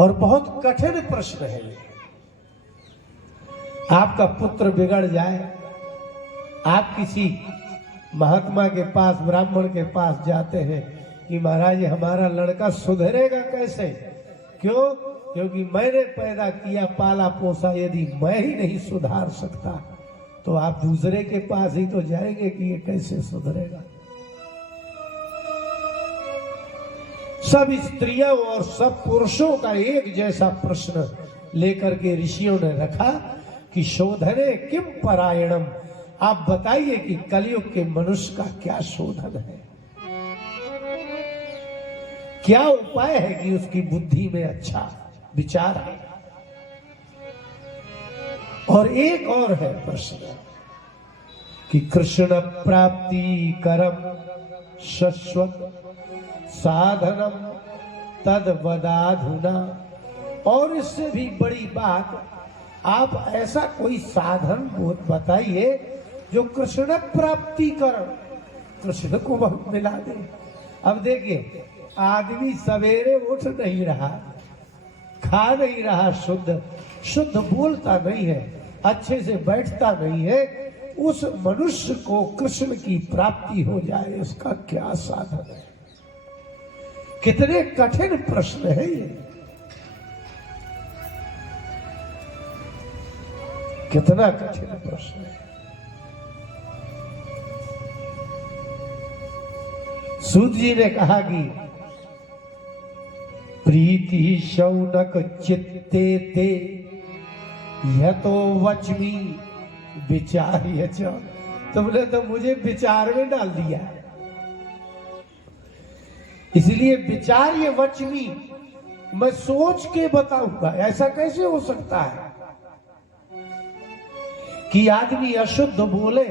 और बहुत कठिन प्रश्न है ये। आपका पुत्र बिगड़ जाए, आप किसी महात्मा के पास, ब्राह्मण के पास जाते हैं कि महाराज हमारा लड़का सुधरेगा कैसे? क्यों? क्योंकि मैंने पैदा किया, पाला पोसा, यदि मैं ही नहीं सुधार सकता तो आप दूसरे के पास ही तो जाएंगे कि ये कैसे सुधरेगा। सब स्त्रियों और सब पुरुषों का एक जैसा प्रश्न लेकर के ऋषियों ने रखा कि शोधने किम परायणम, आप बताइए कि कलयुग के मनुष्य का क्या शोधन है, क्या उपाय है कि उसकी बुद्धि में अच्छा विचार आए। और एक और है प्रश्न कि कृष्ण प्राप्ति करम शाश्वत साधनम तद वदाधुना, और इससे भी बड़ी बात, आप ऐसा कोई साधन बताइए जो कृष्ण प्राप्ति कर, कृष्ण को मिला दे। अब देखिए, आदमी सवेरे उठ नहीं रहा, खा नहीं रहा, शुद्ध बोलता नहीं है, अच्छे से बैठता नहीं है, उस मनुष्य को कृष्ण की प्राप्ति हो जाए, इसका क्या साधन है? कितने कठिन प्रश्न है ये, कितना कठिन प्रश्न है। सूत जी ने कहा कि प्रीति शौनक चित्ते ते यतो वचमी विचार्य च, तुमने तो मुझे विचार में डाल दिया, इसलिए विचार्य वचमी, मैं सोच के बताऊंगा। ऐसा कैसे हो सकता है कि आदमी अशुद्ध बोले,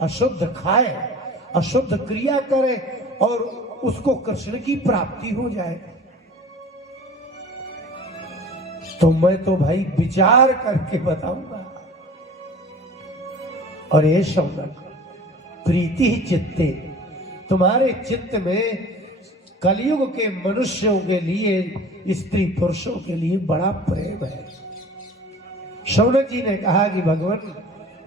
अशुद्ध खाए, अशुद्ध क्रिया करे और उसको कृष्ण की प्राप्ति हो जाए? तो मैं तो भाई विचार करके बताऊंगा। और ये शौनक प्रीति ही चित्ते, तुम्हारे चित्त में कलयुग के मनुष्यों के लिए, स्त्री पुरुषों के लिए बड़ा प्रेम है। शौनक जी ने कहा कि भगवान,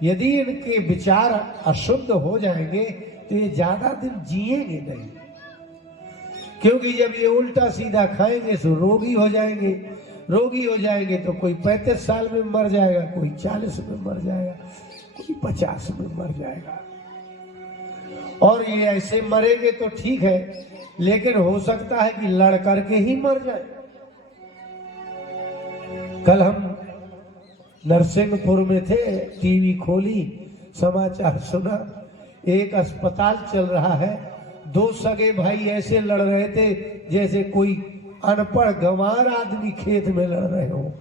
यदि इनके विचार अशुद्ध हो जाएंगे तो ये ज्यादा दिन जिएंगे नहीं, क्योंकि जब ये उल्टा सीधा खाएंगे तो रोगी हो जाएंगे, रोगी हो जाएंगे तो कोई 35 साल में मर जाएगा, कोई 40 में मर जाएगा, कोई 50 में मर जाएगा। और ये ऐसे मरेंगे तो ठीक है, लेकिन हो सकता है कि लड़ करके ही मर जाए। कल हम नरसिंहपुर में थे, टीवी खोली, समाचार सुना, एक अस्पताल चल रहा है, 2 सगे भाई ऐसे लड़ रहे थे जैसे कोई अनपढ़ गंवार आदमी खेत में लड़ रहे हो।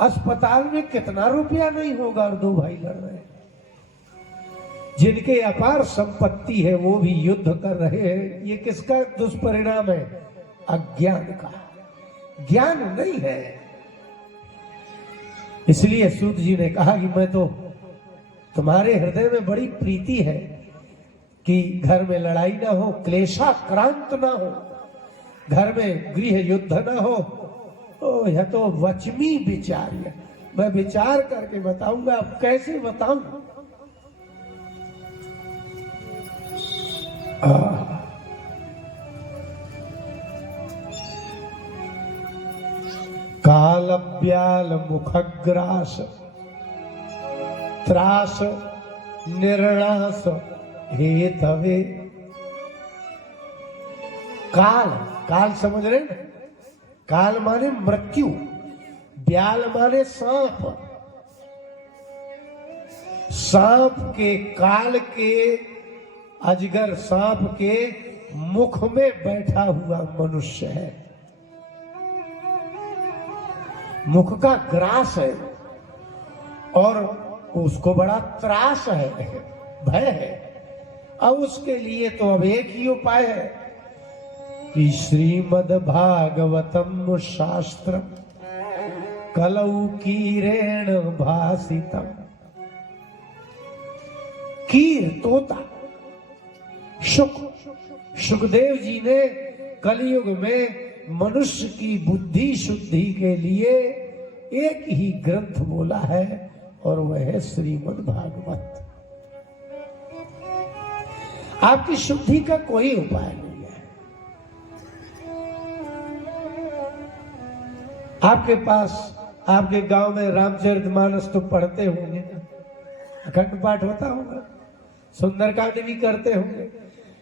अस्पताल में कितना रुपया नहीं होगा और 2 भाई लड़ रहे हैं। जिनके अपार संपत्ति है वो भी युद्ध कर रहे हैं। ये किसका दुष्परिणाम है? अज्ञान का। ज्ञान नहीं है। इसलिए सूत जी ने कहा कि मैं तो, तुम्हारे हृदय में बड़ी प्रीति है कि घर में लड़ाई ना हो, क्लेशाक्रांत ना हो, घर में गृह युद्ध ना हो। ओ, यह तो वचमी विचार है, मैं विचार करके बताऊंगा। अब कैसे बताऊं? काल ब्याल मुखग्रास त्रास निर्णास हेतवे। काल, काल समझ रहे ना? काल माने मृत्यु, ब्याल माने सांप। सांप के, काल के, अजगर सांप के मुख में बैठा हुआ मनुष्य है। मुख का ग्रास है और उसको बड़ा त्रास है, भय है। अब उसके लिए तो अब एक ही उपाय है कि श्रीमद् भागवतम शास्त्रम कलौ कीरेण भासितम। कीर तोता, सुखदेव जी ने कलयुग में मनुष्य की बुद्धि शुद्धि के लिए एक ही ग्रंथ बोला है और वह है श्रीमद् भागवत। आपकी शुद्धि का कोई उपाय नहीं है। आपके पास आपके गांव में रामचरितमानस तो पढ़ते होंगे ना, अखंड पाठ होता होगा, सुंदरकांड भी करते होंगे,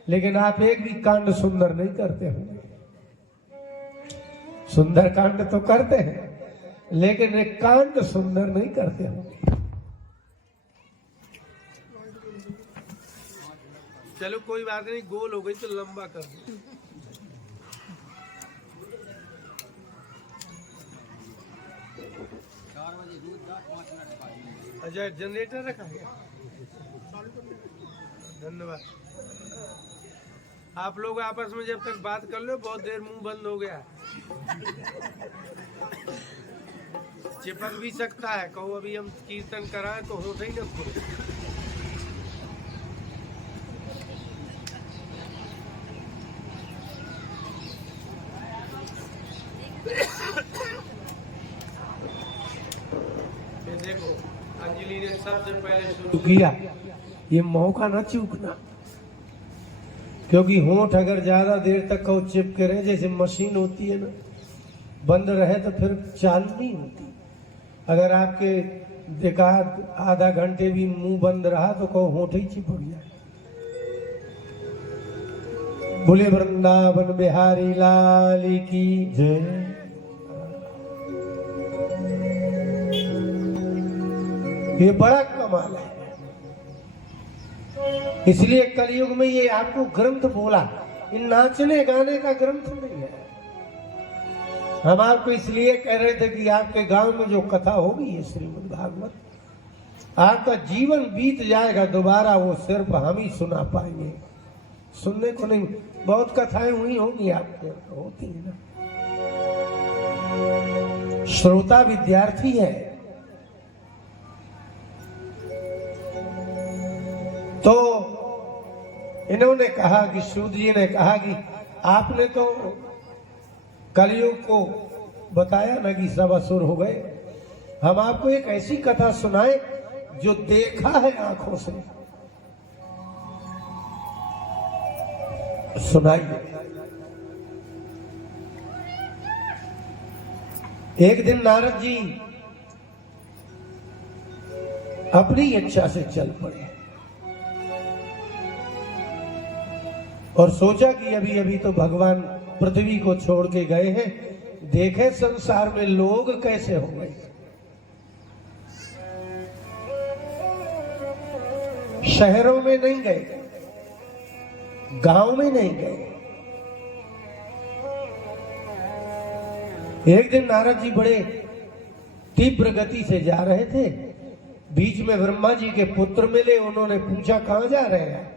लेकिन आप एक भी कांड सुंदर नहीं करते होंगे। सुंदरकांड तो करते हैं लेकिन एक कांड सुंदर नहीं करते होंगे। चलो कोई बात नहीं, गोल हो गई तो लंबा कर दो। अच्छा जनरेटर रखा है, धन्यवाद। आप लोग आपस में जब तक बात कर लो, बहुत देर मुंह बंद हो गया। चिपक भी सकता है, कहो अभी हम कीर्तन कराएं तो होता ही ना खुद। देखो अंजलि ने सबसे पहले शुरू किया, ये मौका ना चूकना, क्योंकि होंठ अगर ज्यादा देर तक को चिपके रहे, जैसे मशीन होती है ना, बंद रहे तो फिर चालू नहीं होती। अगर आपके एकाध आधा घंटे भी मुंह बंद रहा तो कहो होंठ ही चिपक जाए। बोले वृंदावन बिहारी लाल की जय। ये बड़ा कमाल है, इसलिए कलयुग में ये आपको ग्रंथ बोला, इन नाचने गाने का ग्रंथ नहीं है। हम आपको इसलिए कह रहे थे कि आपके गांव में जो कथा होगी ये श्रीमद् भागवत, आपका जीवन बीत जाएगा, दोबारा वो सिर्फ हम ही सुना पाएंगे, सुनने को नहीं। बहुत कथाएं हुई होंगी आपके, होती है ना। श्रोता विद्यार्थी है, तो इन्होंने कहा कि सूत जी ने कहा कि आपने तो कलयुग को बताया ना कि सब असुर हो गए, हम आपको एक ऐसी कथा सुनाए जो देखा है आंखों से। सुनाइए। एक दिन नारद जी अपनी इच्छा से चल पड़े और सोचा कि अभी अभी तो भगवान पृथ्वी को छोड़ के गए हैं, देखे संसार में लोग कैसे हो गए। शहरों में नहीं गए, गांव में नहीं गए। एक दिन नारद जी बड़े तीव्र गति से जा रहे थे, बीच में ब्रह्मा जी के पुत्र मिले, उन्होंने पूछा कहां जा रहे हैं।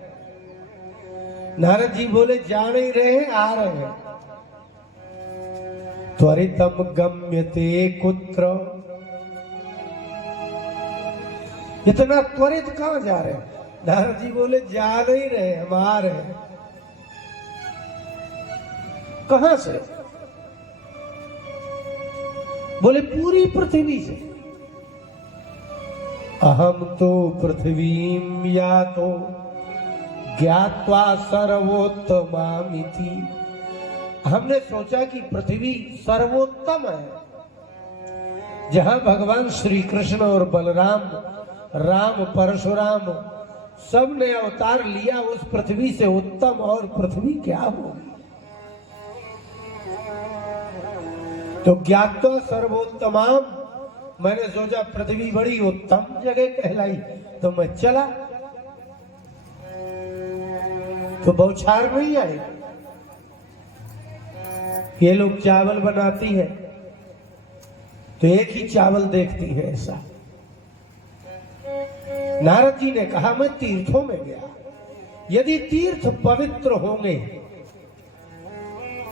नारद जी बोले जा नहीं रहे हैं, आ रहे हैं। त्वरितम गम्यते कुत्र, इतना त्वरित कहां जा रहे हैं। नारद जी बोले जा नहीं रहे, हम आ रहे हैं। कहां से। बोले पूरी पृथ्वी से। अहम तो पृथ्वीम या तो ज्ञात्वा सर्वोत्तमामिति, हमने सोचा कि पृथ्वी सर्वोत्तम है। जहां भगवान श्री कृष्ण और बलराम, राम परशुराम सब ने अवतार लिया, उस पृथ्वी से उत्तम और पृथ्वी क्या होगी। तो ज्ञात्वा सर्वोत्तमाम, मैंने सोचा पृथ्वी बड़ी उत्तम जगह कहलाई, तो मैं चला। तो बौछार नहीं आई। ये लोग चावल बनाती है तो एक ही चावल देखती है ऐसा। नारद जी ने कहा मैं तीर्थों में गया, यदि तीर्थ पवित्र होंगे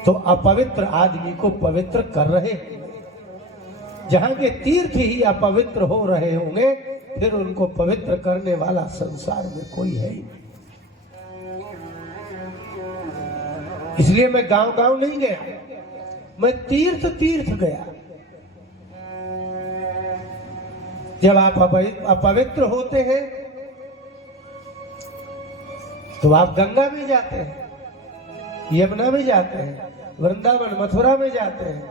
तो अपवित्र आदमी को पवित्र कर रहे होंगे। जहां के तीर्थ ही अपवित्र हो रहे होंगे, फिर उनको पवित्र करने वाला संसार में कोई है ही नहीं। इसलिए मैं गांव गांव नहीं गया, मैं तीर्थ तीर्थ गया। जब आप अपवित्र होते हैं तो आप गंगा में जाते हैं, यमुना में जाते हैं, वृंदावन मथुरा में जाते हैं,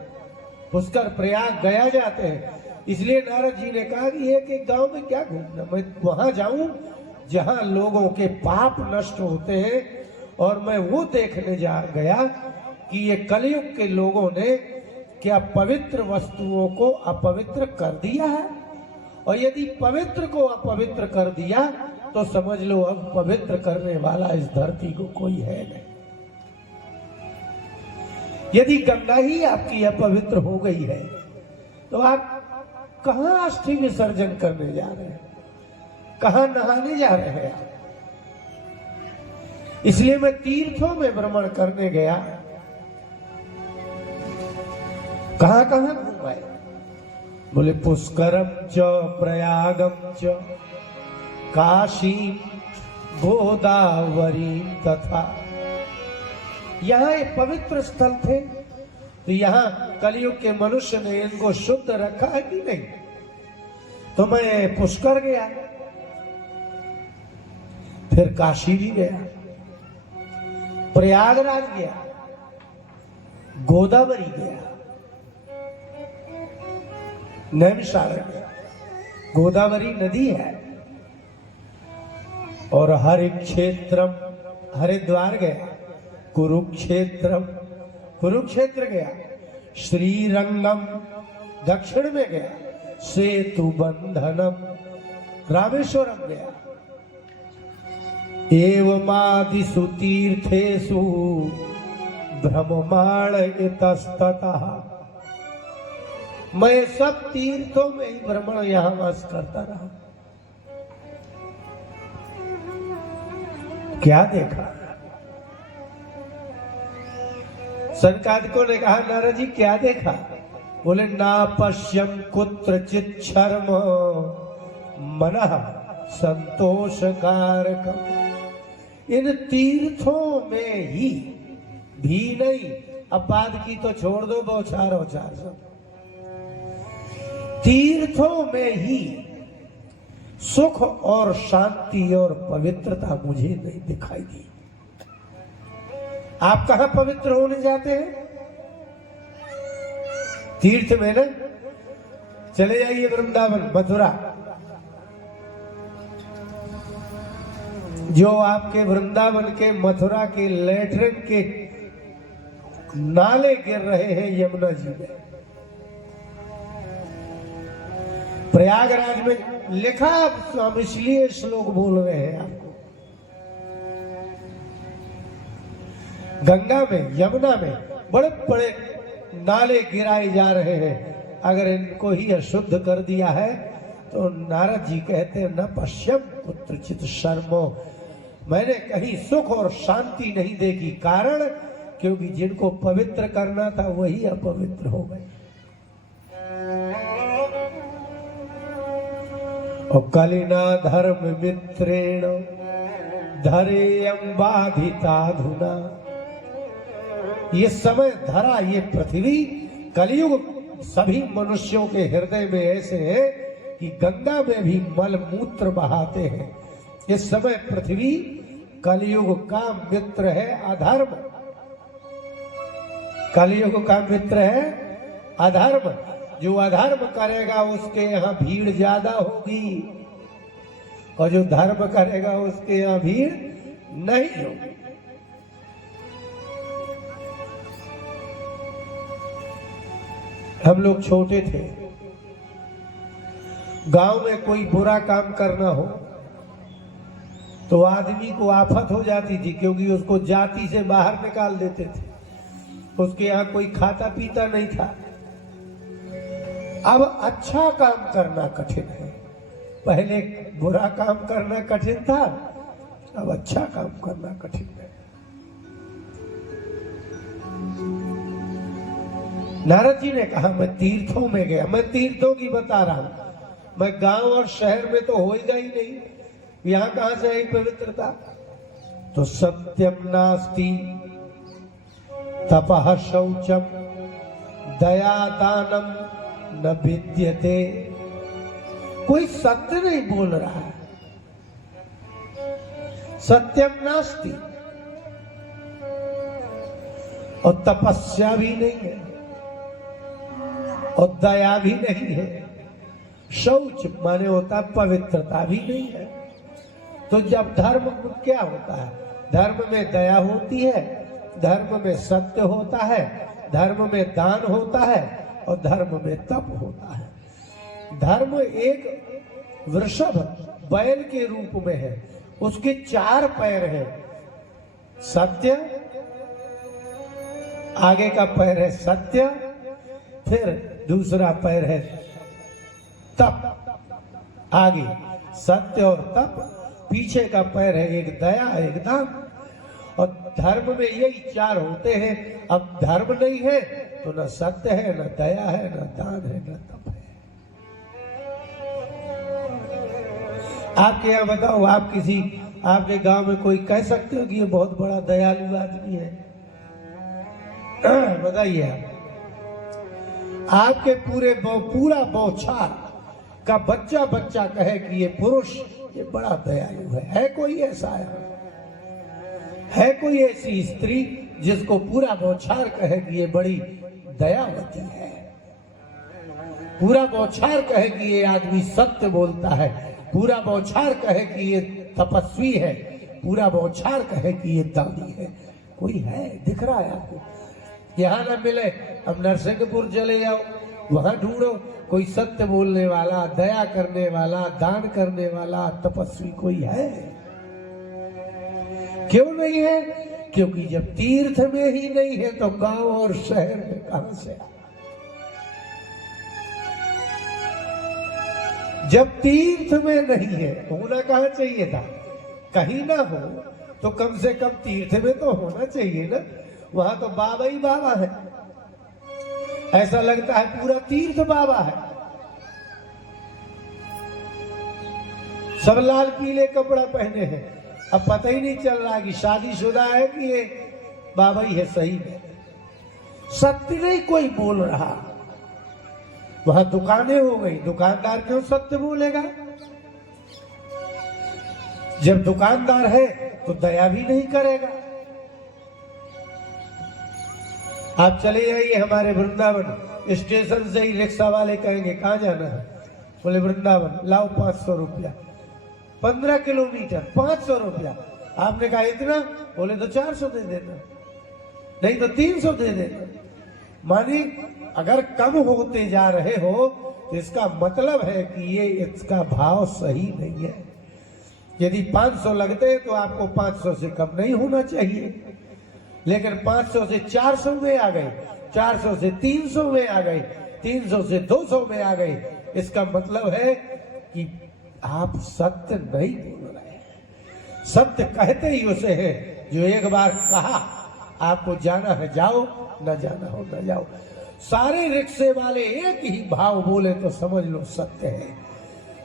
पुष्कर प्रयाग गया जाते हैं। इसलिए नारद जी ने कहा कि एक गांव में क्या घूमना, मैं वहां जाऊं जहां लोगों के पाप नष्ट होते हैं। और मैं वो देखने गया कि ये कलयुग के लोगों ने क्या पवित्र वस्तुओं को अपवित्र कर दिया है, और यदि पवित्र को अपवित्र कर दिया तो समझ लो अब पवित्र करने वाला इस धरती को कोई है नहीं। यदि गंगा ही आपकी अपवित्र हो गई है तो आप कहां अस्थि विसर्जन करने जा रहे हैं, कहां नहाने जा रहे हैं आप? इसलिए मैं तीर्थों में भ्रमण करने गया। कहां कहां घूमाए? बोले पुष्करम च प्रयागम च काशी गोदावरी तथा। यहाँ एक पवित्र स्थल थे तो यहाँ कलयुग के मनुष्य ने इनको शुद्ध रखा है कि नहीं? तो मैं पुष्कर गया, फिर काशी भी गया, प्रयागराज गया, गोदावरी गया, नैमिषारण्य गया। गोदावरी नदी है। और हरिक्षेत्रम हरिद्वार गया, कुरुक्षेत्र गया, श्रीरंगम दक्षिण में गया, सेतु बंधनम रामेश्वरम गया। एवमादिषु तीर्थेषु भ्रममाण इतस्ततः। मैं सब तीर्थों में ही भ्रमण यहां वास करता रहा। क्या देखा? सनकादिकों ने कहा नारद जी क्या देखा? बोले ना पश्यम कुत्रचित् शर्म मनः संतोष कारकम। इन तीर्थों में ही भी नहीं, अब बाद की तो छोड़ दो, बौछार सब। तीर्थों में ही सुख और शांति और पवित्रता मुझे नहीं दिखाई दी। आप कहां पवित्र होने जाते हैं? तीर्थ में ना। चले जाइए वृंदावन मथुरा, जो आपके वृंदावन के मथुरा के लेटरिन के नाले गिर रहे हैं यमुना जी में। प्रयागराज में लिखा, हम इसलिए श्लोक बोल रहे हैं आपको। गंगा में यमुना में बड़े बड़े नाले गिराए जा रहे हैं। अगर इनको ही अशुद्ध कर दिया है तो नारद जी कहते हैं न पश्यम कुत्रचित् शर्मो। मैंने कहीं सुख और शांति नहीं देखी। कारण क्योंकि जिनको पवित्र करना था वही अपवित्र हो गए। और कलिना धर्म मित्रेण धरेयं बाधिताधुना। ये समय धरा, ये पृथ्वी कलयुग सभी मनुष्यों के हृदय में ऐसे है कि गंगा में भी मल मूत्र बहाते हैं। इस समय पृथ्वी कलयुग का मित्र है अधर्म। कलयुग का मित्र है अधर्म। जो अधर्म करेगा उसके यहाँ भीड़ ज्यादा होगी, और जो धर्म करेगा उसके यहाँ भीड़ नहीं होगी। हम लोग छोटे थे, गांव में कोई बुरा काम करना हो तो आदमी को आफत हो जाती थी, क्योंकि उसको जाति से बाहर निकाल देते थे। उसके यहाँ कोई खाता पीता नहीं था। अब अच्छा काम करना कठिन है। पहले बुरा काम करना कठिन था, अब अच्छा काम करना कठिन है। नारद जी ने कहा मैं तीर्थों में गया। मैं तीर्थों की बता रहा हूं, मैं गांव और शहर में तो होएगा ही नहीं। यहां कहां से आई पवित्रता? तो सत्यम नास्ति तपः शौचम दया दानम न विद्यते। कोई सत्य नहीं बोल रहा है, सत्यम नास्ति, और तपस्या भी नहीं है और दया भी नहीं है। शौच माने होता पवित्रता भी नहीं है। तो जब धर्म क्या होता है? धर्म में दया होती है, धर्म में सत्य होता है, धर्म में दान होता है और धर्म में तप होता है। धर्म एक वृषभ बैल के रूप में है, उसके 4 पैर हैं। सत्य, आगे का पैर है सत्य, फिर दूसरा पैर है तप। आगे सत्य और तप, पीछे का पैर है एक दया एक दान। और धर्म में यही 4 होते हैं। अब धर्म नहीं है तो न सत्य है, न दया है, न दान है, न तप है। आपके यहाँ बताओ, आप किसी आपके गांव में कोई कह सकते हो कि ये बहुत बड़ा दयालु आदमी है? बताइए आपके पूरा बौछार का बच्चा बच्चा कहे कि ये पुरुष ये बड़ा दयालु है कोई ऐसा है कोई ऐसी स्त्री जिसको पूरा बौछार कहे कि ये बड़ी दयावती है? पूरा बौछार कहे कि ये आदमी सत्य बोलता है, पूरा बौछार कहे कि ये तपस्वी है, पूरा बौछार कहे कि ये दानी है? कोई है? दिख रहा है आपको? यहाँ ना मिले, अब नरसिंहपुर चले जाओ, वहां ढूंढो कोई सत्य बोलने वाला, दया करने वाला, दान करने वाला तपस्वी कोई है? क्यों नहीं है? क्योंकि जब तीर्थ में ही नहीं है तो गांव और शहर में कहां से आए? जब तीर्थ में नहीं है, होना कहां चाहिए था? कहीं ना हो तो कम से कम तीर्थ में तो होना चाहिए ना। वहां तो बाबा ही बाबा है, ऐसा लगता है पूरा तीर्थ बाबा है। सब लाल पीले कपड़ा पहने हैं, अब पता ही नहीं चल रहा कि शादीशुदा है कि ये बाबा ही है सही में। सत्य नहीं कोई बोल रहा। वहां दुकानें हो गई, दुकानदार क्यों सत्य बोलेगा? जब दुकानदार है तो दया भी नहीं करेगा। आप चले जाइए हमारे वृंदावन स्टेशन से ही रिक्शा वाले कहेंगे कहाँ जाना है? बोले वृंदावन, लाओ 500 रुपया। 15 किलोमीटर 500 रुपया। आपने कहा इतना? बोले तो 400 दे देना, नहीं तो 300 दे देना। मानी अगर कम होते जा रहे हो तो इसका मतलब है कि ये इसका भाव सही नहीं है। यदि 500 लगते हैं तो आपको 500 से कम नहीं होना चाहिए, लेकिन 500 से 400 में आ गए, 400 से 300 में आ गए, 300 से 200 में आ गए। इसका मतलब है कि आप सत्य नहीं बोल रहे हैं। सत्य कहते ही उसे है जो एक बार कहा आपको जाना है जाओ, न जाना हो न जाओ। सारे रिक्शे वाले एक ही भाव बोले तो समझ लो सत्य है।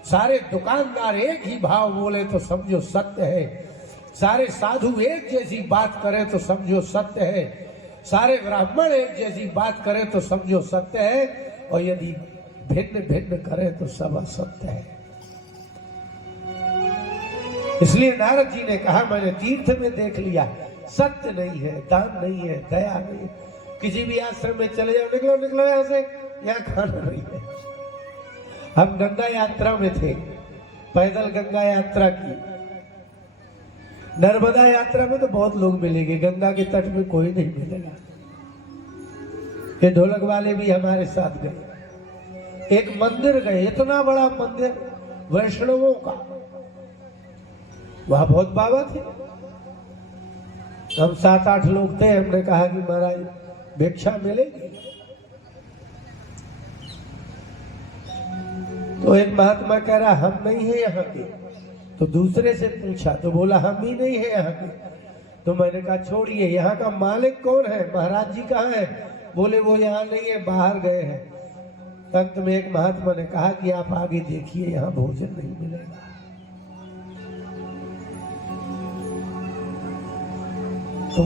सारे दुकानदार एक ही भाव बोले तो समझो सत्य है। सारे साधु एक जैसी बात करें तो समझो सत्य है। सारे ब्राह्मण एक जैसी बात करें तो समझो सत्य है। और यदि भिन्न भिन्न करें तो सब असत्य है। इसलिए नारद जी ने कहा मैंने तीर्थ में देख लिया, सत्य नहीं है, दान नहीं है, दया नहीं है। किसी भी आश्रम में चले जाओ, निकलो निकलो यहाँ से, यहाँ खाना नहीं है। हम गंगा यात्रा में थे, पैदल गंगा यात्रा की। नर्मदा यात्रा में तो बहुत लोग मिलेंगे, गंगा के तट में कोई नहीं मिलेगा। ये ढोलक वाले भी हमारे साथ गए। एक मंदिर गए, इतना बड़ा मंदिर वैष्णवों का, वहां बहुत बाबा थे। हम 7-8 लोग थे। हमने कहा कि महाराज भिक्षा मिलेगी? तो एक महात्मा कह रहा हम नहीं है यहाँ के। तो दूसरे से पूछा तो बोला हम ही नहीं है यहाँ के। तो मैंने कहा छोड़िए, यहाँ का मालिक कौन है? महाराज जी कहाँ है? बोले वो यहाँ नहीं है, बाहर गए हैं। अंत में एक महात्मा ने कहा कि आप आगे देखिए, यहाँ भोजन नहीं मिलेगा। तो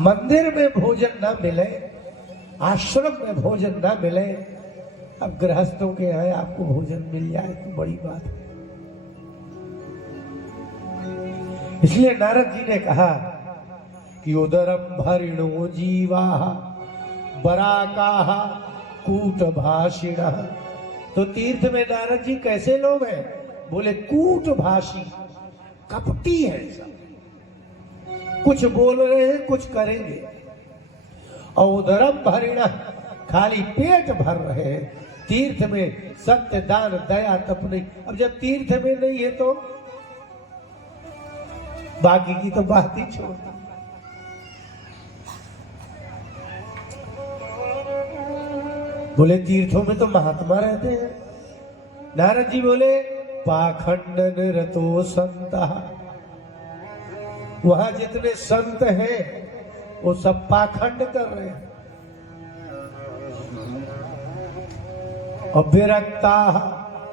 मंदिर में भोजन न मिले, आश्रम में भोजन ना मिले, अब गृहस्थों के यहाँ आपको भोजन मिल जाए तो बड़ी बात है। इसलिए नारद जी ने कहा कि उदरम भरिणो जीवा बराका कूट भाषिण। तो तीर्थ में नारद जी कैसे लोग हैं? बोले कूट भाषी, कपटी है सब, कुछ बोल रहे हैं कुछ करेंगे। और उदरम भरिणा, खाली पेट भर रहे हैं। तीर्थ में सत्य दान दया तप नहीं। अब जब तीर्थ में नहीं है तो बाकी की तो बात ही छोड़। बोले तीर्थों में तो महात्मा रहते हैं। नारद जी बोले पाखंड निरतो संत, वहां जितने संत हैं वो सब पाखंड कर रहे हैं। अविरक्ता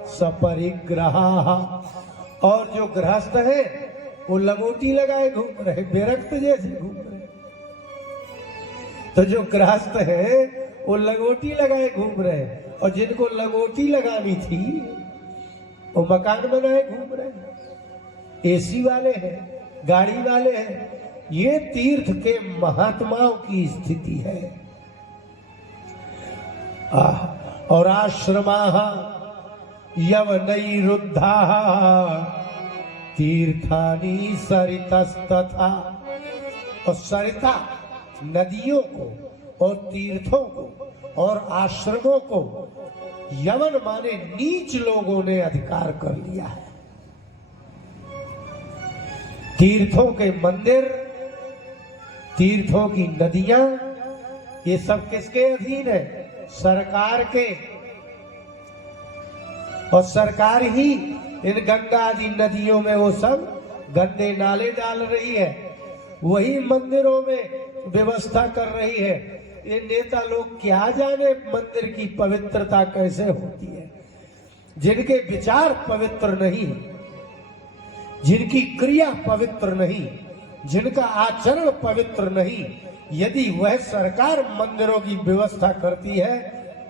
सपरिग्रहा, और जो गृहस्थ है वो लंगोटी लगाए घूम रहे, विरक्त जैसे घूम रहे। तो जो गृहस्थ है वो लंगोटी लगाए घूम रहे, और जिनको लंगोटी लगानी थी वो मकान बनाए घूम रहे, एसी वाले हैं, गाड़ी वाले हैं। ये तीर्थ के महात्माओं की स्थिति है। और आश्रमाः यवनैरुद्धाः तीर्थानि सरितस्तथा, और सरिता नदियों को और तीर्थों को और आश्रमों को यवन माने नीच लोगों ने अधिकार कर लिया है। तीर्थों के मंदिर, तीर्थों की नदियां, ये सब किसके अधीन है? सरकार के। और सरकार ही इन गंगा आदि नदियों में वो सब गंदे नाले डाल रही है, वही मंदिरों में व्यवस्था कर रही है। ये नेता लोग क्या जाने मंदिर की पवित्रता कैसे होती है। जिनके विचार पवित्र नहीं, जिनकी क्रिया पवित्र नहीं, जिनका आचरण पवित्र नहीं, यदि वह सरकार मंदिरों की व्यवस्था करती है,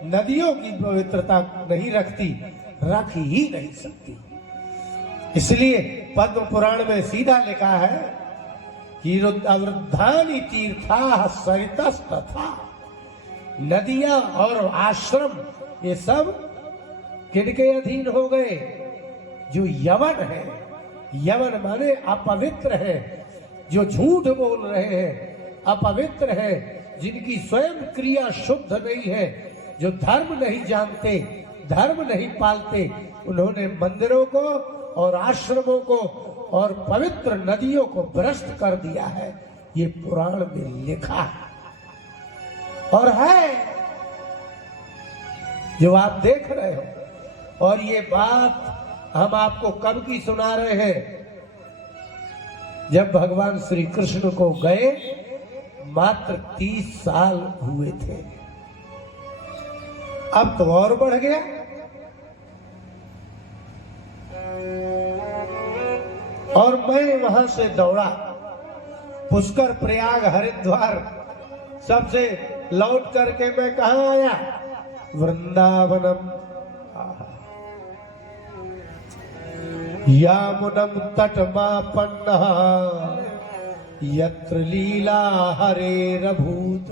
नदियों की पवित्रता नहीं रखती, रख ही नहीं सकती। इसलिए पद्म पुराण में सीधा लिखा है कि अवृद्धानि तीर्थाः सरितस्तथा, नदियां और आश्रम ये सब किनके अधीन हो गए? जो यवन है। यवन माने अपवित्र है, जो झूठ बोल रहे हैं, अपवित्र है, जिनकी स्वयं क्रिया शुद्ध नहीं है, जो धर्म नहीं जानते, धर्म नहीं पालते, उन्होंने मंदिरों को और आश्रमों को और पवित्र नदियों को भ्रष्ट कर दिया है। ये पुराण में लिखा है और है, जो आप देख रहे हो। और ये बात हम आपको कब की सुना रहे हैं? जब भगवान श्री कृष्ण को गए मात्र 30 साल हुए थे। अब तो और बढ़ गया। और मैं वहां से दौड़ा, पुष्कर, प्रयाग, हरिद्वार सबसे लौट करके मैं कहां आया? वृंदावनम। यामुनम तटमापन्नः यत्र लीला हरेरभूत।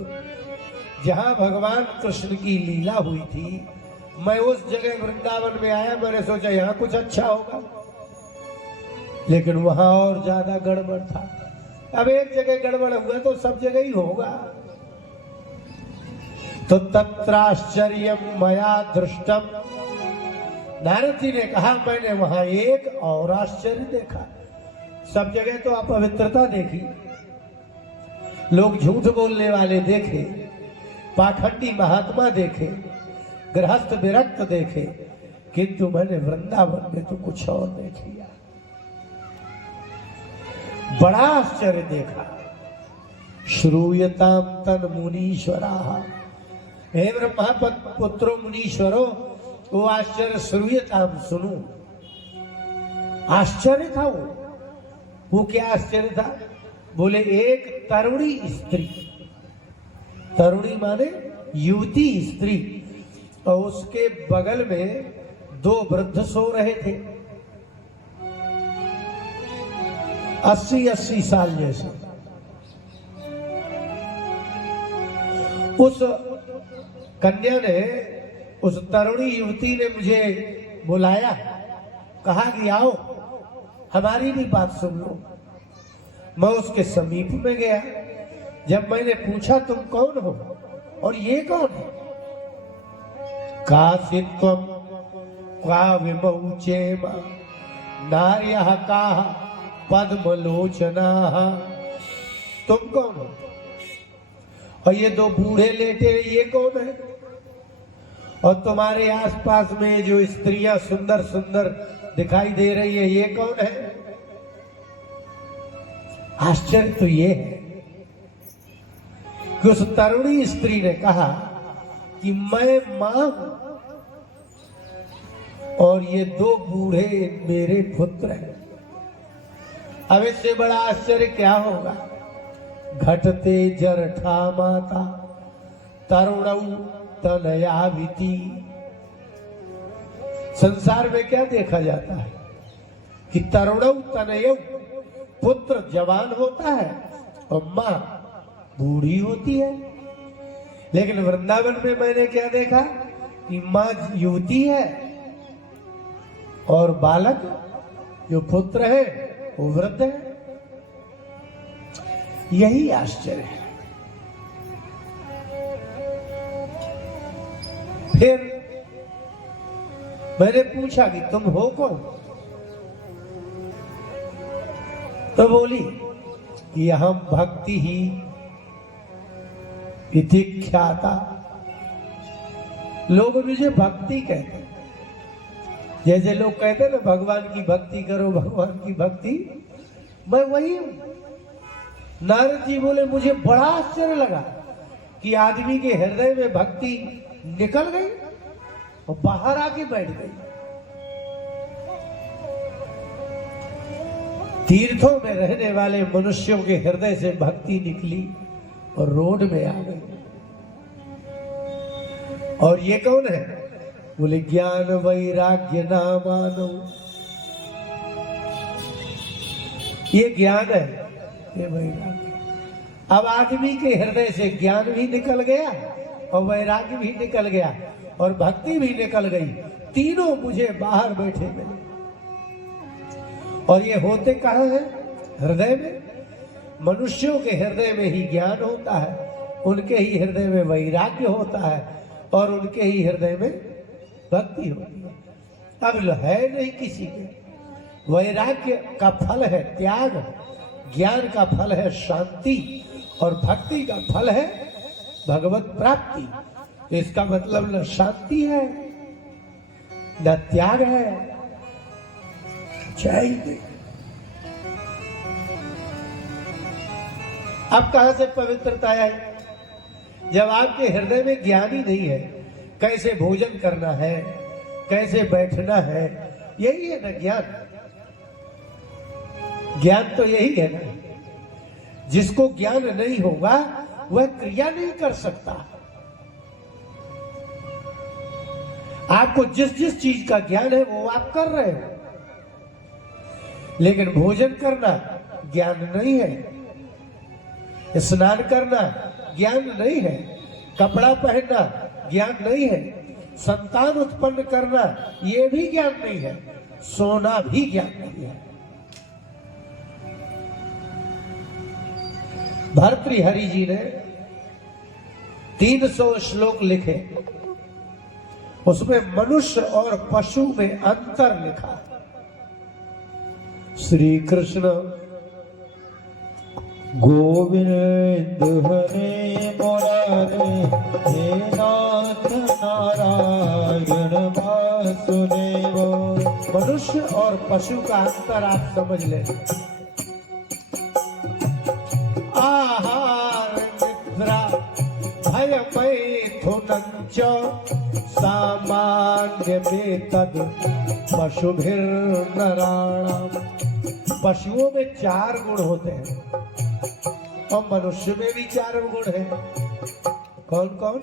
जहां भगवान कृष्ण की लीला हुई थी, मैं उस जगह वृंदावन में आया। मैंने सोचा यहां कुछ अच्छा होगा, लेकिन वहां और ज्यादा गड़बड़ था। अब एक जगह गड़बड़ हुआ तो सब जगह ही होगा। तो तत्राश्चर्यम मया दृष्टम। नारद जी ने कहा मैंने वहां एक और आश्चर्य देखा। सब जगह तो अपवित्रता देखी, लोग झूठ बोलने वाले देखे, पाखंडी महात्मा देखे, गृहस्थ विरक्त देखे, किंतु मैंने वृंदावन में तो कुछ और देख लिया। बड़ा आश्चर्य देखा। श्रूयताम तन मुनीश्वराः। हे ब्रह्मपुत्रो मुनीश्वरो, वो आश्चर्य श्रूयताम, सुनो। आश्चर्य था वो क्या आश्चर्य था? बोले एक तरुणी स्त्री, तरुणी माने युवती स्त्री और उसके बगल में दो वृद्ध सो रहे थे, 80-80 साल जैसे। उस कन्या ने, उस तरुणी युवती ने मुझे बुलाया, कहा कि आओ हमारी भी बात सुन लो। मैं उसके समीप में गया। जब मैंने पूछा तुम कौन हो और ये कौन है, कासित्वम का विमौचेम नार्यः का पद्मलोचना, तुम कौन हो? और ये दो बूढ़े लेटे ये कौन है? और तुम्हारे आसपास में जो स्त्रियां सुंदर सुंदर दिखाई दे रही है ये कौन है? आश्चर्य तो ये है कि उस तरुणी स्त्री ने कहा कि मैं मां हूं और ये दो बूढ़े मेरे पुत्र हैं। अब इससे बड़ा आश्चर्य क्या होगा? घटते जरठा माता तरुणऊ तनयाविति। संसार में क्या देखा जाता है कि तरुणऊ तनयऊ, पुत्र जवान होता है और मां बूढ़ी होती है। लेकिन वृंदावन में मैंने क्या देखा कि मां युवती है और बालक जो पुत्र है वो वृद्ध है। यही आश्चर्य है। फिर मैंने पूछा कि तुम हो कौन? तो बोली कि हम भक्ति ही इति ख्याता। लोग मुझे भक्ति कहते हैं, जैसे लोग कहते हैं ना भगवान की भक्ति करो, भगवान की भक्ति, मैं वही हूं। नारद जी बोले मुझे बड़ा आश्चर्य लगा कि आदमी के हृदय में भक्ति निकल गई और बाहर आके बैठ गई। तीर्थों में रहने वाले मनुष्यों के हृदय से भक्ति निकली और रोड में आ गई। और ये कौन है? बोले ज्ञान वैराग्य नामानो। ये ज्ञान है, ये वैराग्य। अब आदमी के हृदय से ज्ञान भी निकल गया और वैराग्य भी निकल गया और भक्ति भी निकल गई। तीनों मुझे बाहर बैठे मिले। और ये होते कहाँ हैं? हृदय में। मनुष्यों के हृदय में ही ज्ञान होता है, उनके ही हृदय में वैराग्य होता है और उनके ही हृदय में भक्ति होती है। अब है नहीं किसी के। वैराग्य का फल है त्याग, ज्ञान का फल है शांति और भक्ति का फल है भगवत प्राप्ति। तो इसका मतलब न शांति है न त्याग है, चाहिए। अब कहां से पवित्रता है? जब आपके हृदय में ज्ञान ही नहीं है, कैसे भोजन करना है, कैसे बैठना है, यही है ना ज्ञान। ज्ञान तो यही है ना। जिसको ज्ञान नहीं होगा वह क्रिया नहीं कर सकता। आपको जिस जिस चीज का ज्ञान है वो आप कर रहे हो, लेकिन भोजन करना ज्ञान नहीं है, स्नान करना ज्ञान नहीं है, कपड़ा पहनना ज्ञान नहीं है, संतान उत्पन्न करना ये भी ज्ञान नहीं है, सोना भी ज्ञान नहीं है। भर्तृहरि जी ने 300 श्लोक लिखे, उसमें मनुष्य और पशु में अंतर लिखा। श्री कृष्ण गोविंद हरे मुरारे हे नाथ नारायण वासुदेव। मनुष्य और पशु का अंतर आप समझ लें। आहार निद्रा भय मैथुनञ्च सामान्य में तद पशुभिर्नराणाम्। पशुओं में 4 गुण होते हैं और मनुष्य में भी 4 गुण हैं। कौन कौन?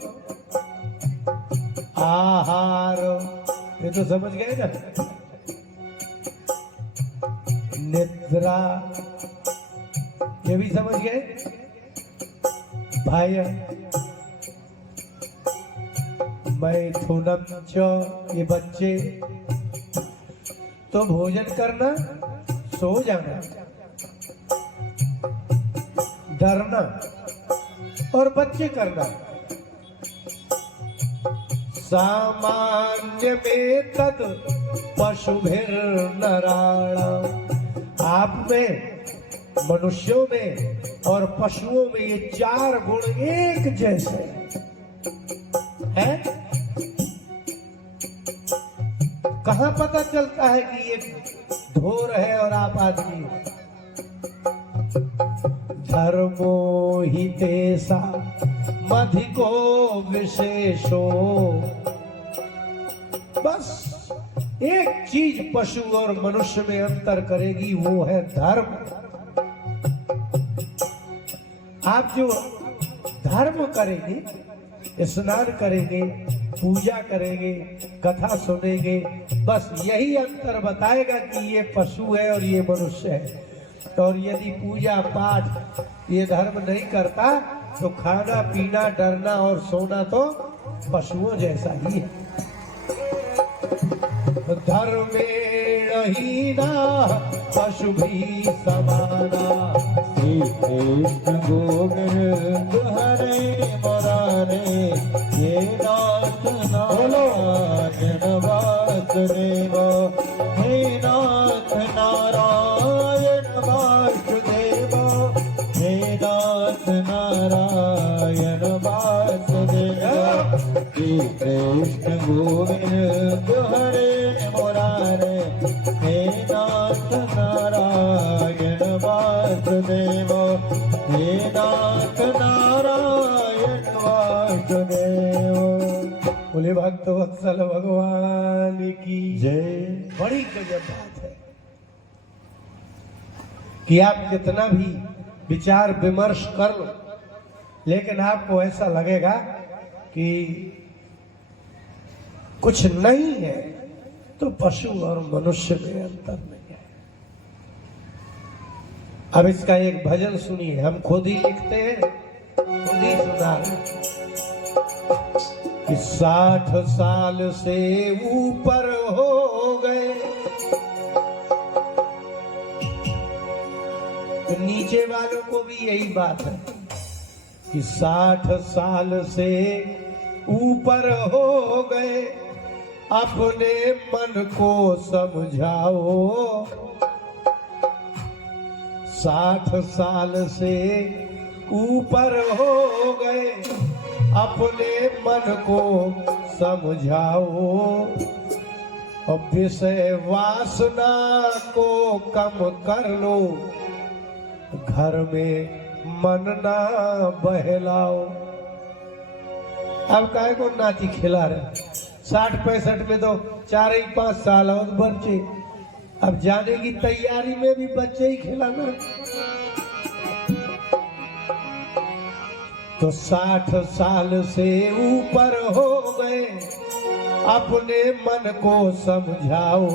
आहार, ये तो समझ गए ना। निद्रा, ये भी समझ गए। भय, मैथुनम च, ये बच्चे, तो भोजन करना, सो जाना, डरना, और बच्चे करना। सामान्य में तद पशुभिर नराणाम, आप में, मनुष्यों में और पशुओं में ये चार गुण एक जैसे हैं। कहाँ पता चलता है कि ये ढोर है और आप आदमी हो? धर्मो ही तेसा मधिको विशेषो, बस एक चीज पशु और मनुष्य में अंतर करेगी, वो है धर्म। आप जो धर्म करेंगे, स्नान करेंगे, पूजा करेंगे, कथा सुनेंगे, बस यही अंतर बताएगा कि ये पशु है और ये मनुष्य है। और यदि पूजा पाठ ये धर्म नहीं करता तो खाना पीना, डरना और सोना तो पशुओं जैसा ही है। धर्मेण हीना पशु भी समाना, श्री कृष्ण गोविंद हरे मुरारे, ये नाथ नारायण वासुदेव, हे नाथ नारायण वासुदेव, हे नाथ नारायण वासुदेव। श्री कृष्ण गोविंद हरे मुरारे, हे नाथ नारायण वासुदेव, हे नाथ नारायण वासुदेव। बोले भक्त वत्सल भगवान की जय। बड़ी गजब बात है कि आप कितना भी विचार विमर्श कर लो, लेकिन आपको ऐसा लगेगा कि कुछ नहीं है, तो पशु और मनुष्य में अंतर नहीं है। अब इसका एक भजन सुनिए, हम खुद ही लिखते हैं, खुद ही सुना रहे हैं कि 60 साल से ऊपर हो गए, तो नीचे वालों को भी यही बात है कि 60 साल से ऊपर हो गए, अपने मन को समझाओ। 60 साल से ऊपर हो गए, अपने मन को समझाओ। और विषय वासना को कम कर लो, घर में मन ना बहलाओ। अब काहे को नाची खिला रहे? 60-65 में तो 4-5 साल और बच्चे, अब जाने की तैयारी में भी बच्चे ही खिलाना। तो 60 साल से ऊपर हो गए, अपने मन को समझाओ।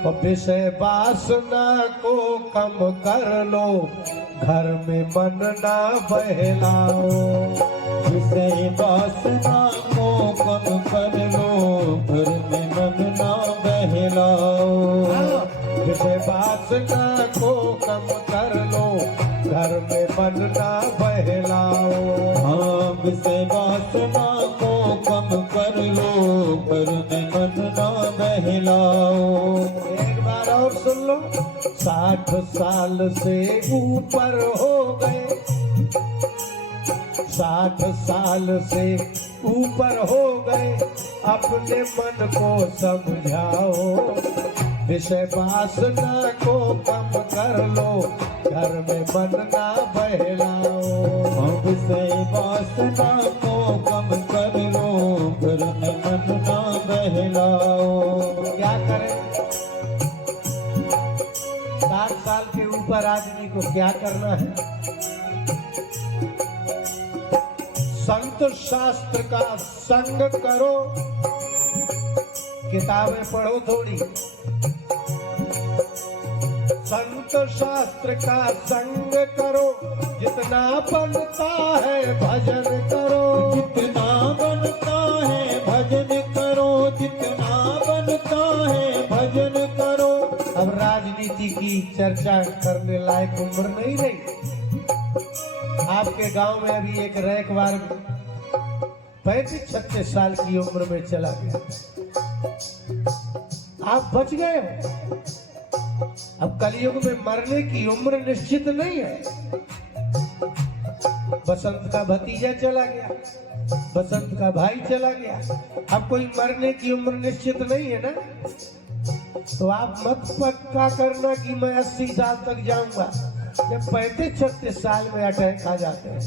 और विषय वासना को कम कर लो, घर में मन ना बहलाओ। विषय वासना को कम कर लो, घर में मन ना बहलाओ। विषय वासना को कम कर लो, घर में मन ना बहलाओ। हाँ, विषय वासना को कम कर लो, घर में मन ना बहलाओ। एक बार और सुन लो, 60 साल से ऊपर हो गए, 60 साल से ऊपर हो गए, अपने मन को समझाओ। विषय वासना को कम कर लो, घर में मन ना बहलाओ। विषय वासना को कम कर लो, घर में मन ना बहलाओ। क्या करें? 60 साल के ऊपर आदमी को क्या करना है? संत शास्त्र का संग करो। किताबें पढ़ो थोड़ी। संत शास्त्र का संग करो, जितना बनता है भजन करो। जितना बनता है भजन करो, जितना बनता है भजन करो। अब राजनीति की चर्चा करने लायक उम्र नहीं रही। आपके गांव में अभी एक रैकवार 35-36 साल की उम्र में चला गया। आप बच गए हो। अब कलयुग में मरने की उम्र निश्चित नहीं है। बसंत का भतीजा चला गया, बसंत का भाई चला गया। अब कोई मरने की उम्र निश्चित नहीं है ना। तो आप मत पक्का करना कि मैं 80 साल तक जाऊंगा। जब 35-36 साल में अटैक आ जाते हैं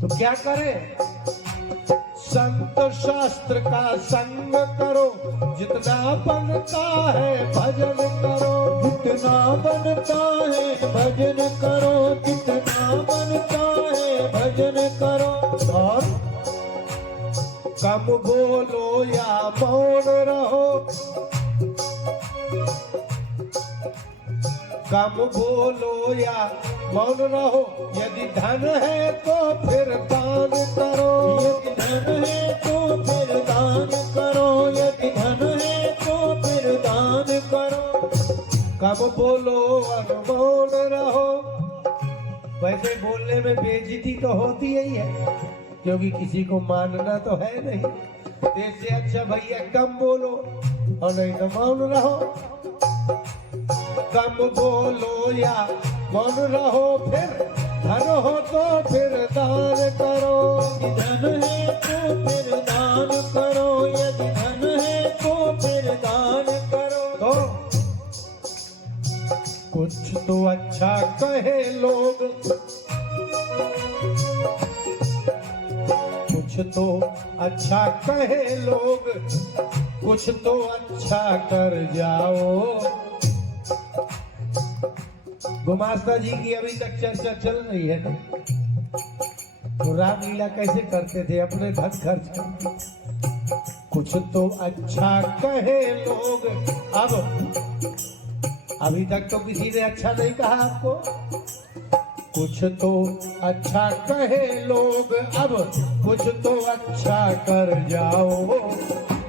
तो क्या करें? संत शास्त्र का संग करो, जितना बनता है भजन करो। जितना बनता है भजन करो, जितना बनता है भजन करो। और कम बोलो या मौन रहो, कम बोलो या मौन रहो। यदि धन है तो फिर दान करो। यदि धन है तो फिर दान करो, यदि धन है तो फिर दान करो। कम बोलो और मौन रहो। वैसे बोलने में बेइज्जती तो होती ही है, क्योंकि किसी को मानना तो है नहीं। इससे अच्छा भैया कम बोलो और नहीं तो मौन रहो। कम बोलो या मौन रहो, फिर धन हो तो फिर दान करो। यदि धन है तो फिर दान करो, यदि धन है तो फिर दान करो। तो कुछ तो अच्छा कहे लोग, कुछ तो अच्छा कहे लोग, कुछ तो अच्छा कर जाओ। गुमास्ता जी की अभी तक चर्चा चल रही है ना। तो रामलीला कैसे करते थे, अपने धन खर्च करके। कुछ तो अच्छा कहे लोग। अब अभी तक तो किसी ने अच्छा नहीं कहा आपको। कुछ तो अच्छा कहे लोग, अब कुछ तो अच्छा कर जाओ।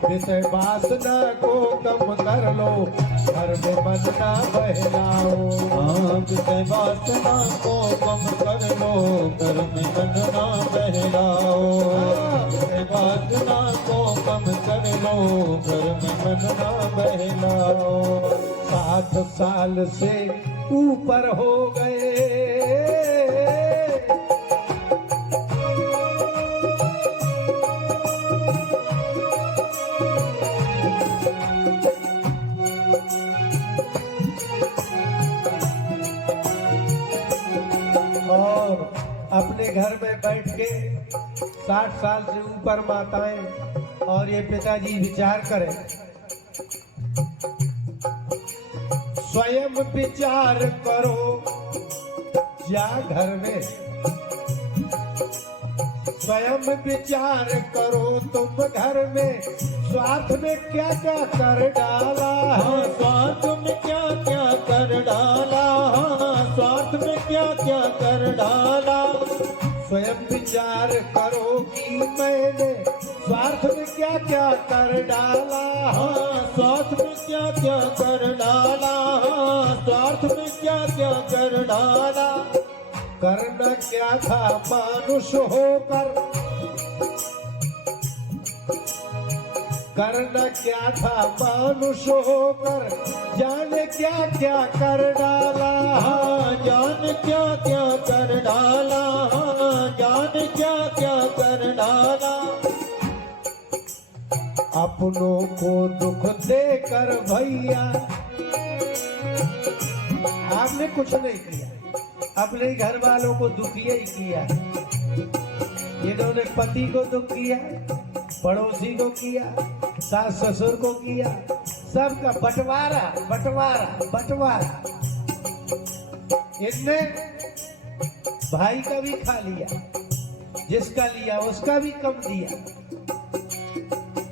विषय वासना को कम कर लो, घर में मन ना बहलाओ। विषय वासना को कम कर लो, घर में मन ना बहलाओ। विषय वासना को कम कर लो, घर में मन ना बहलाओ। 60 साल से ऊपर हो गए, अपने घर में बैठ के 60 साल से ऊपर माताएं और ये पिताजी विचार करें। स्वयं विचार करो, क्या घर में स्वयं विचार करो। तुम घर में स्वार्थ में क्या क्या कर डाला। स्वार्थ में क्या क्या कर डाला, स्वार्थ में क्या क्या कर डाला। स्वयं विचार करो कि मैंने स्वार्थ में क्या क्या कर डाला। स्वार्थ में क्या क्या कर डाला, स्वार्थ में क्या क्या कर डाला। करना क्या था मानुष होकर, करना क्या था मानुष होकर। जाने क्या क्या कर डाला, जान क्या क्या कर डाला, जान क्या क्या कर डाला। अपनों को दुख देकर भैया आपने कुछ नहीं किया, अपने घर वालों को दुखिया ही किया। इन्होंने पति को दुख किया, पड़ोसी को किया, सास ससुर को किया, सबका बंटवारा बंटवारा बंटवारा। इनने भाई का भी खा लिया, जिसका लिया उसका भी कम दिया।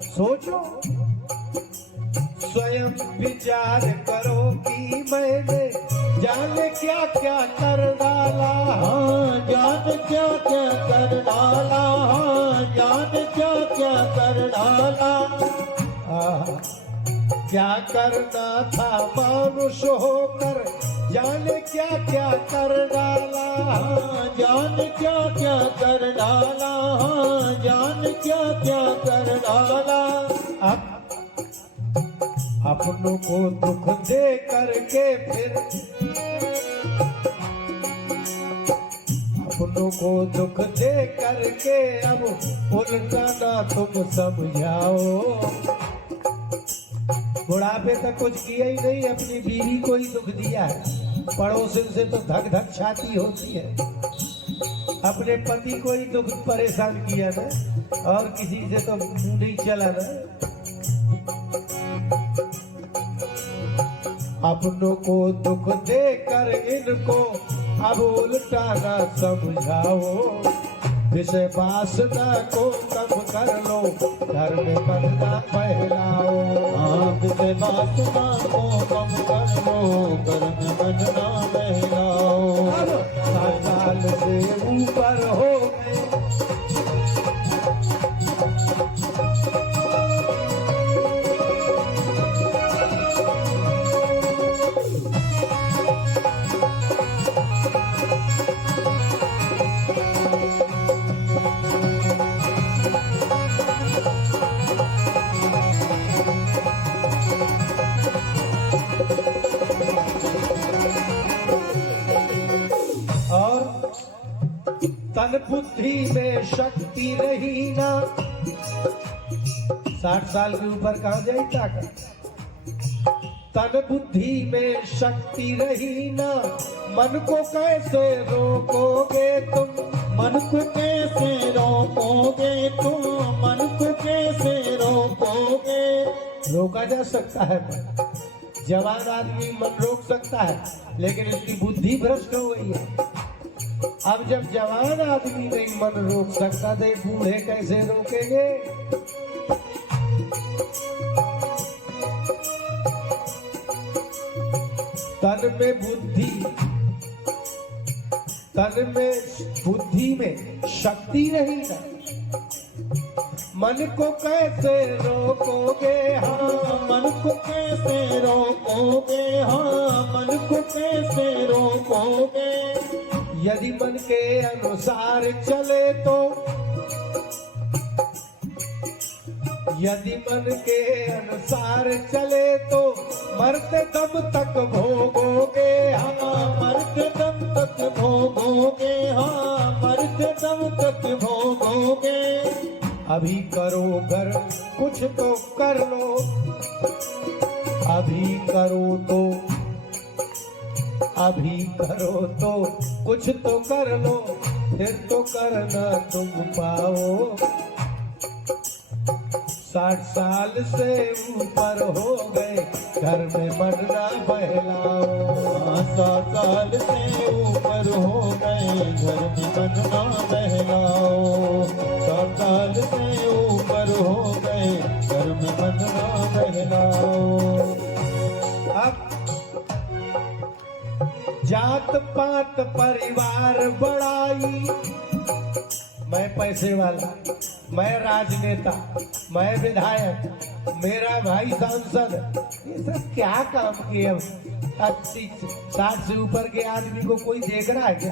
सोचो, स्वयं विचार करो कि मैंने जाने क्या क्या कर डाला। हाँ, जान क्या क्या कर डाला, हाँ, जान क्या क्या कर डाला। क्या करना था मानुष होकर, जाने क्या क्या कर डाला। हाँ, जान क्या क्या कर डाला, हाँ, जान क्या क्या कर डाला। अब अपनों को दुख दे करके फिर, अपनों को दुख दे करके अब उल्टा ना तुम समझाओ। बुढ़ापे तक कुछ किया ही नहीं, अपनी बीवी को ही दुख दिया है। पड़ोसन से तो धक धक छाती होती है, अपने पति को ही दुख परेशान किया ना, और किसी से तो मुंह नहीं चला ना। अपनों को दुख देकर इनको अब उल्टा ना समझाओ। विषय वासना को कम कर लो, घर में मन ना बहलाओ। हाँ, विषय वासना को कम कर लो, घर में मन ना बहलाओ। साल से ऊपर हो गए, तन बुद्धि में शक्ति रही ना। 60 साल के ऊपर कहाँ जाए ताकत। तन बुद्धि में शक्ति रही ना, मन को कैसे रोकोगे तुम। मन को कैसे रोकोगे तुम, मन को कैसे रोकोगे। रोका जा सकता है मन, जवान आदमी मन रोक सकता है, लेकिन इसकी बुद्धि भ्रष्ट हो गई है। अब जब जवान आदमी नहीं मन रोक सकता तो बूढ़े कैसे रोकेंगे। तन में बुद्धि में शक्ति रही ना, मन को कैसे रोकोगे। हाँ, मन को कैसे रोकोगे, हाँ, मन को कैसे रोकोगे। यदि मन के अनुसार चले तो, यदि मन के अनुसार चले तो मरते दम तक भोगोगे। हाँ, मरते दम तक भोगोगे, हाँ, मरते दम तक भोगोगे। अभी करो घर कुछ तो कर लो, अभी करो तो, अभी करो तो कुछ तो कर लो, फिर तो करना तुम पाओ। 60 साल से ऊपर हो गए, घर में मन ना बहलाओ। 60 साल से ऊपर हो गए, घर में मन ना बहलाओ। 60 साल से ऊपर हो गए, घर में मन ना बहलाओ। अब जात पात परिवार बढ़ाई, मैं पैसे वाला, मैं राजनेता, मैं विधायक, मेरा भाई सांसद, ये सब क्या काम किए। 60 से ऊपर के आदमी को कोई देख रहा है क्या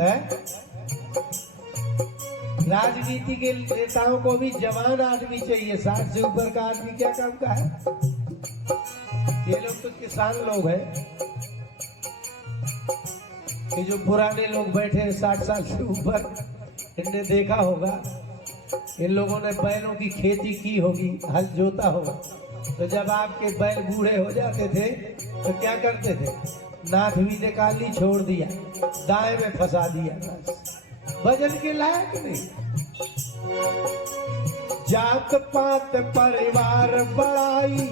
है? राजनीति के नेताओं को भी जवान आदमी चाहिए, 60 से ऊपर का आदमी क्या काम का है। ये लोग तो किसान लोग हैं, ये जो पुराने लोग बैठे हैं 60 साल से ऊपर, इनने देखा होगा, इन लोगों ने बैलों की खेती की होगी, हल जोता होगा। तो जब आपके बैल बूढ़े हो जाते थे तो क्या करते थे, नाथ भी निकाल ली, छोड़ दिया, दाएं में फंसा दिया, वजन के लायक नहीं। जात पात परिवार बड़ाई,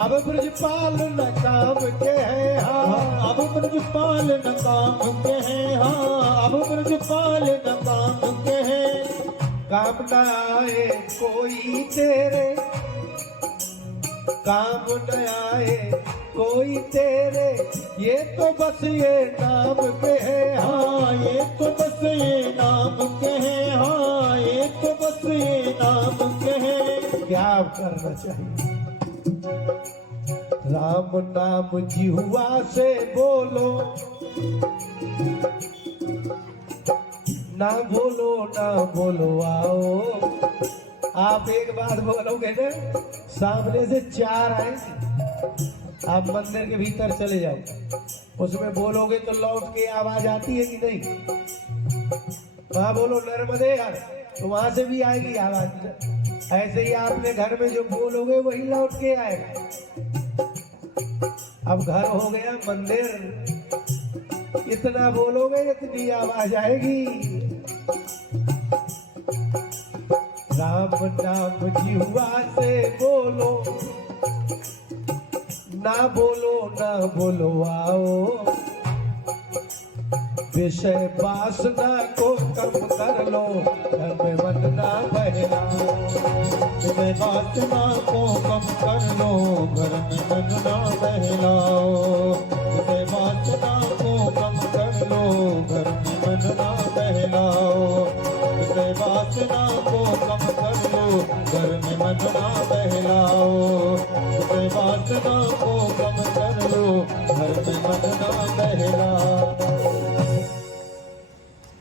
अब ब्रजपाल न काम के है हाँ। अब ब्रजपाल न काम के हैं हाँ, अब ब्रजपाल न काम के हैं। काम न आए कोई तेरे, काम न आए कोई तेरे, ये तो बस ये नाम के है हाँ, ये तो बस ये नाम के हैं हाँ, ये तो बस ये नाम के हैं। क्या करना चाहिए? राम नाम जिह्वा से बोलो, ना बोलो ना बोलो आओ। आप एक बात बोलोगे ना, सामने से चार आए, आप मंदिर के भीतर चले जाओ, उसमें बोलोगे तो लौट के आवाज आती है कि नहीं? वहां बोलो नर्मदे यार, तो वहां से भी आएगी आवाज। ऐसे ही आपने घर में जो बोलोगे वही लौट के आएगा। अब घर हो गया मंदिर, इतना बोलोगे इतनी आवाज आएगी। राम नाम जिह्वा से बोलो, ना बोलो ना बोलो आओ। विषय वासना को कम कर लो, घर में मन ना बहलाओ। विषय वासना को कम कर लो, घर में मन ना बहलाओ। विषय वासना को कम कर लो, घर में मन ना बहलाओ। विषय वासना को कम कर लो, घर में मन ना बहलाओ। विषय वासना को कम कर लो, घर में मन ना बहलाओ।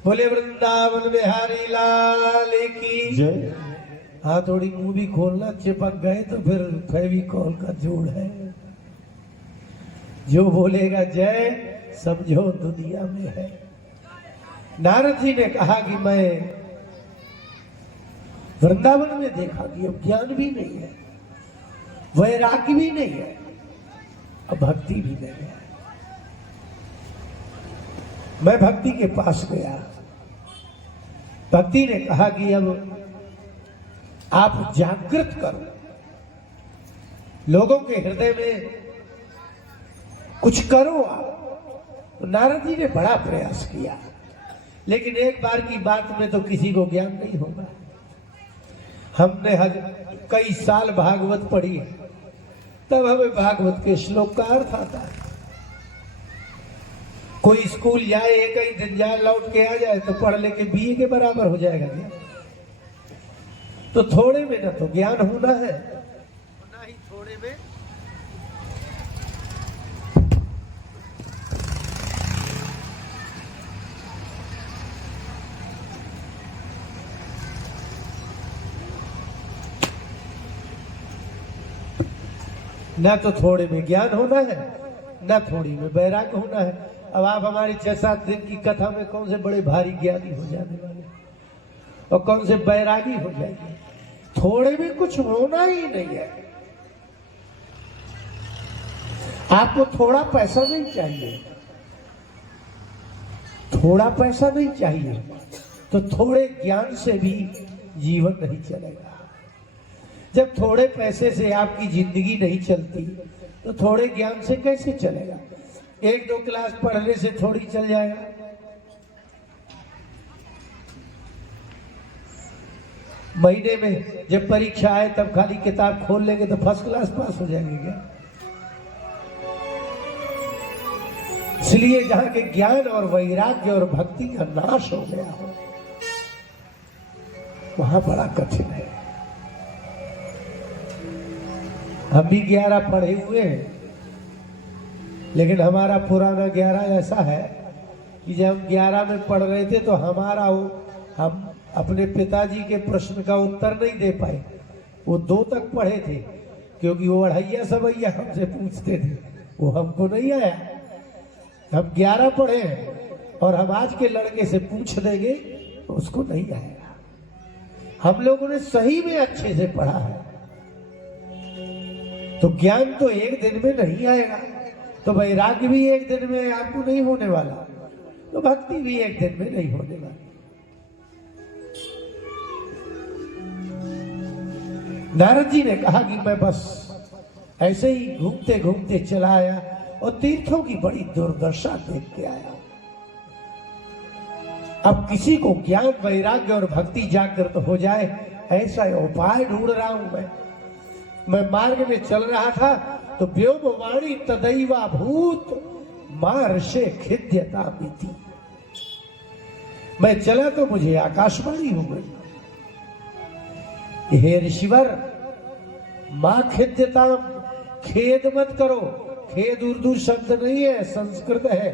बोले वृंदावन बिहारी लाल की जय। हाँ, थोड़ी मुंह भी खोलना, चिपक गए तो फिर फेविकॉल का जोड़ है। जो बोलेगा जय, समझो दुनिया में है। नारद जी ने कहा कि मैं वृंदावन में देखा कि अब ज्ञान भी नहीं है, वैराग्य भी नहीं है, अब भक्ति भी नहीं है। मैं भक्ति के पास गया, भक्ति ने कहा कि अब आप जागृत करो, लोगों के हृदय में कुछ करो आप। तो नारद जी ने बड़ा प्रयास किया, लेकिन एक बार की बात में तो किसी को ज्ञान नहीं होगा। हमने कई साल भागवत पढ़ी है, तब हमें भागवत के श्लोक का अर्थ आता है। कोई स्कूल जाए, एक ही दिन जाए, लौट के आ जाए तो पढ़ लेके बीए के बराबर हो जाएगा क्या? तो थोड़े में ना तो ज्ञान होना है, ना ही थोड़े में ना तो थोड़े में ज्ञान होना है, ना थोड़ी में वैराग्य होना है। अब आप हमारी 6-7 दिन की कथा में कौन से बड़े भारी ज्ञानी हो जाने वाले और कौन से बैरागी हो जाएंगे? थोड़े में कुछ होना ही नहीं है। आपको थोड़ा पैसा नहीं चाहिए, थोड़ा पैसा नहीं चाहिए, तो थोड़े ज्ञान से भी जीवन नहीं चलेगा। जब थोड़े पैसे से आपकी जिंदगी नहीं चलती, तो थोड़े ज्ञान से कैसे चलेगा? 1-2 क्लास पढ़ने से थोड़ी चल जाएगा। महीने में जब परीक्षा आए तब खाली किताब खोल लेंगे तो फर्स्ट क्लास पास हो जाएंगे क्या? इसलिए जहां के ज्ञान और वैराग्य और भक्ति का नाश हो गया हो, वहां बड़ा कठिन है। हम भी 11 पढ़े हुए हैं, लेकिन हमारा पुराना 11 ऐसा है कि जब हम 11 में पढ़ रहे थे तो हम अपने पिताजी के प्रश्न का उत्तर नहीं दे पाए। वो 2 तक पढ़े थे, क्योंकि वो 2.5 सवैया हमसे पूछते थे, वो हमको नहीं आया। हम 11 पढ़े हैं और हम आज के लड़के से पूछ देंगे तो उसको नहीं आएगा। हम लोगों ने सही में अच्छे से पढ़ा है, तो ज्ञान तो एक दिन में नहीं आएगा, तो वैराग्य भी एक दिन में आपको नहीं होने वाला, तो भक्ति भी एक दिन में नहीं होने वाली। नारद जी ने कहा कि मैं बस ऐसे ही घूमते घूमते चला आया और तीर्थों की बड़ी दुर्दशा देख के आया। अब किसी को ज्ञान वैराग्य और भक्ति जागृत हो जाए ऐसा उपाय ढूंढ रहा हूं मैं मार्ग में चल रहा था तो व्योमवाणी तदैवा भूत मार्षे खिद्यता मिति। मैं चला तो मुझे आकाशवाणी हो गई, हे ऋषिवर मां खिद्यता, खेद मत करो। खेद उर्दू शब्द नहीं है, संस्कृत है।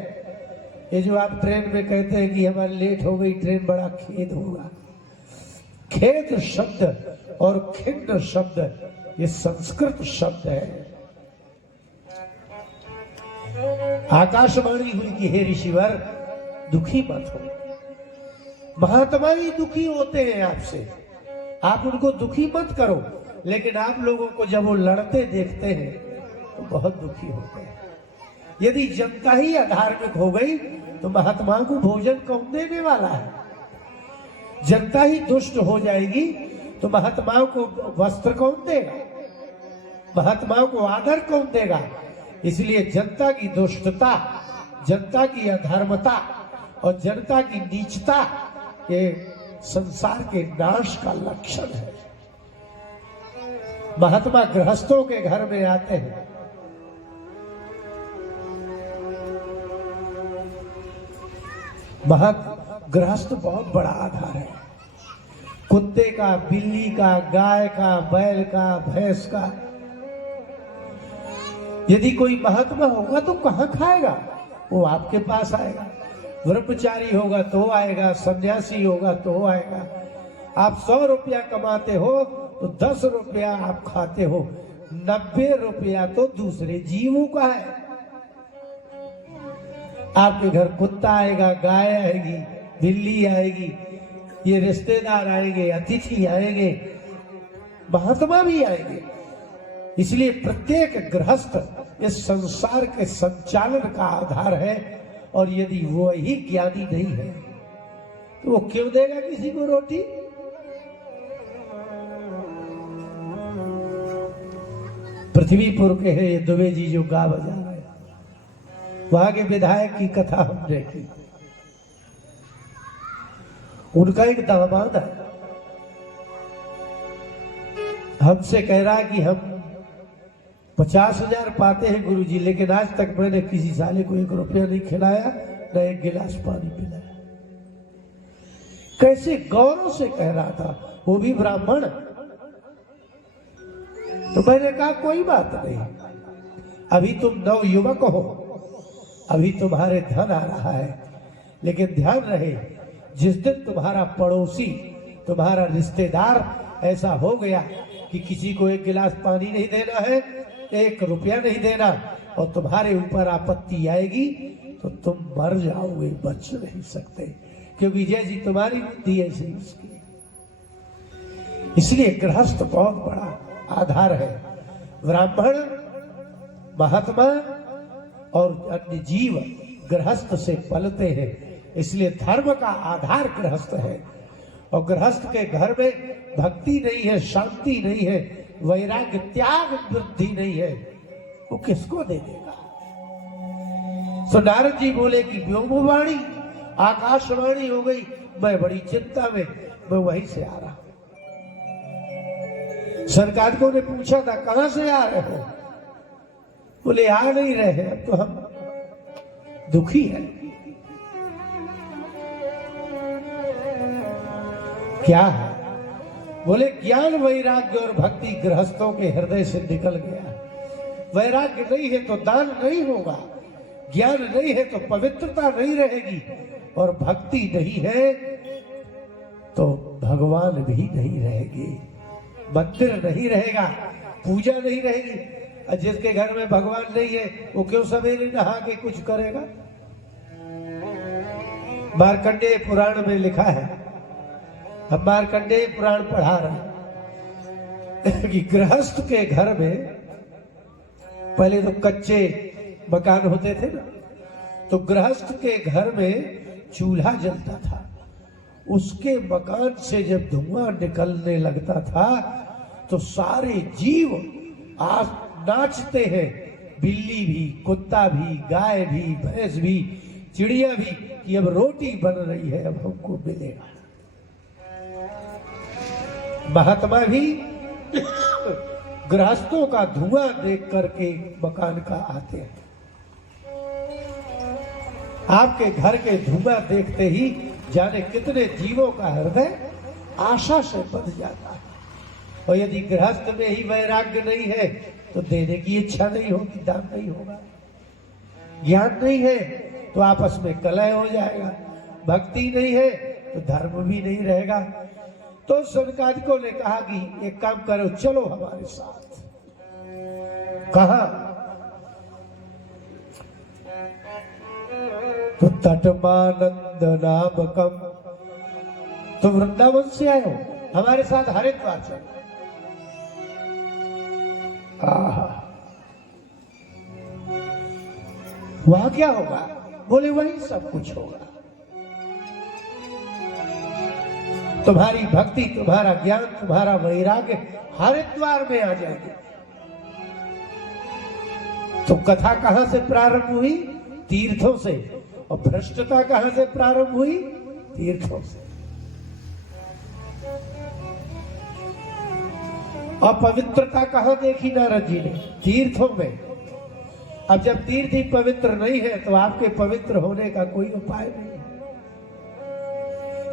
ये जो आप ट्रेन में कहते हैं कि हमारी लेट हो गई ट्रेन, बड़ा खेद होगा। खेद शब्द और खिन्न शब्द ये संस्कृत शब्द है। आकाशवाणी हुई कि हे ऋषिवर दुखी मत हो। महात्मा ही दुखी होते हैं आपसे, आप उनको दुखी मत करो। लेकिन आप लोगों को जब वो लड़ते देखते हैं तो बहुत दुखी होते हैं। यदि जनता ही अधार्मिक हो गई तो महात्मा को भोजन कौन देने वाला है? जनता ही दुष्ट हो जाएगी तो महात्माओं को वस्त्र कौन देगा? महात्माओं को आदर कौन देगा? इसलिए जनता की दुष्टता, जनता की अधर्मता और जनता की नीचता ये संसार के नाश का लक्षण है। महात्मा गृहस्थों के घर में आते हैं, गृहस्थ बहुत बड़ा आधार है। कुत्ते का, बिल्ली का, गाय का, बैल का, भैंस का। यदि कोई महात्मा होगा तो कहां खाएगा? वो आपके पास आएगा। ब्रह्मचारी होगा तो आएगा, सन्यासी होगा तो आएगा। आप 100 रुपया कमाते हो तो 10 रुपया आप खाते हो, 90 रुपया तो दूसरे जीवों का है। आपके घर कुत्ता आएगा, गाय आएगी, बिल्ली आएगी, ये रिश्तेदार आएंगे, अतिथि आएंगे, महात्मा भी आएंगे। इसलिए प्रत्येक गृहस्थ इस संसार के संचालन का आधार है। और यदि वो ही ज्ञानी नहीं है तो वो क्यों देगा किसी को रोटी? पृथ्वीपुर के हैं ये दुबे जी जो गा बजा रहे हैं, वहां के विधायक की कथा हमने की। उनका एक दामाद है, हमसे कह रहा है कि हम 50,000 पाते हैं गुरुजी, लेकिन आज तक मैंने किसी साले को 1 रुपया नहीं खिलाया, न 1 गिलास पानी पिलाया। कैसे गौरव से कह रहा था, वो भी ब्राह्मण। तो मैंने कहा कोई बात नहीं, अभी तुम नवयुवक हो, अभी तुम्हारे धन आ रहा है, लेकिन ध्यान रहे जिस दिन तुम्हारा पड़ोसी, तुम्हारा रिश्तेदार ऐसा हो गया कि किसी को 1 गिलास पानी नहीं देना है, 1 रुपया नहीं देना, और तुम्हारे ऊपर आपत्ति आएगी तो तुम मर जाओगे, बच नहीं सकते, क्योंकि जैसी तुम्हारी बुद्धि ऐसी उसकी। इसलिए गृहस्थ बहुत बड़ा आधार है। ब्राह्मण, महात्मा और अन्य जीव गृहस्थ से पलते हैं। इसलिए धर्म का आधार गृहस्थ है। और गृहस्थ के घर में भक्ति नहीं है, शांति नहीं है, वैराग्य, त्याग, वृद्धि नहीं है, वो किसको दे देगा? तो नारद जी बोले कि व्योमवाणी, आकाशवाणी हो गई। मैं बड़ी चिंता में, मैं वहीं से आ रहा। सरकारों ने पूछा था कहां से आ रहे हो? बोले आ नहीं रहे हैं, अब तो हम दुखी हैं। क्या है? बोले ज्ञान, वैराग्य और भक्ति गृहस्थों के हृदय से निकल गया। वैराग्य नहीं है तो दान नहीं होगा, ज्ञान नहीं है तो पवित्रता नहीं रहेगी, और भक्ति नहीं है तो भगवान भी नहीं रहेगी, मंदिर नहीं रहेगा, पूजा नहीं रहेगी। और जिसके घर में भगवान नहीं है वो क्यों सवेरे नहा के कुछ करेगा? मार्कंडेय पुराण में लिखा है, हम मार्कंडेय पुराण पढ़ा रहे कि गृहस्थ के घर में पहले तो कच्चे मकान होते थे ना, तो गृहस्थ के घर में चूल्हा जलता था। उसके मकान से जब धुआं निकलने लगता था तो सारे जीव आज नाचते हैं, बिल्ली भी, कुत्ता भी, गाय भी, भैंस भी, चिड़िया भी, कि अब रोटी बन रही है, अब हमको मिलेगा। महात्मा भी गृहस्थों का धुआं देख करके मकान का आते हैं। आपके घर के धुआं देखते ही जाने कितने जीवों का हृदय आशा से बंध जाता है। और यदि गृहस्थ में ही वैराग्य नहीं है तो देने की इच्छा नहीं होगी, दान नहीं होगा। ज्ञान नहीं है तो आपस में कलह हो जाएगा, भक्ति नहीं है तो धर्म भी नहीं रहेगा। तो सनकादिकों ने कहा कि एक काम करो, चलो हमारे साथ। कहा? तो तटमानंद नामकम, तो वृंदावन से आए हो, हमारे साथ हरिद्वार चलो। वहां क्या होगा? बोले वही सब कुछ होगा। तुम्हारी भक्ति, तुम्हारा ज्ञान, तुम्हारा वैराग्य हरिद्वार में आ जाएगी। तो कथा कहां से प्रारंभ हुई? तीर्थों से। और भ्रष्टता कहां से प्रारंभ हुई? तीर्थों से। अपवित्रता कहां देखी नारद जी ने? तीर्थों में। अब जब तीर्थ ही पवित्र नहीं है तो आपके पवित्र होने का कोई उपाय नहीं है,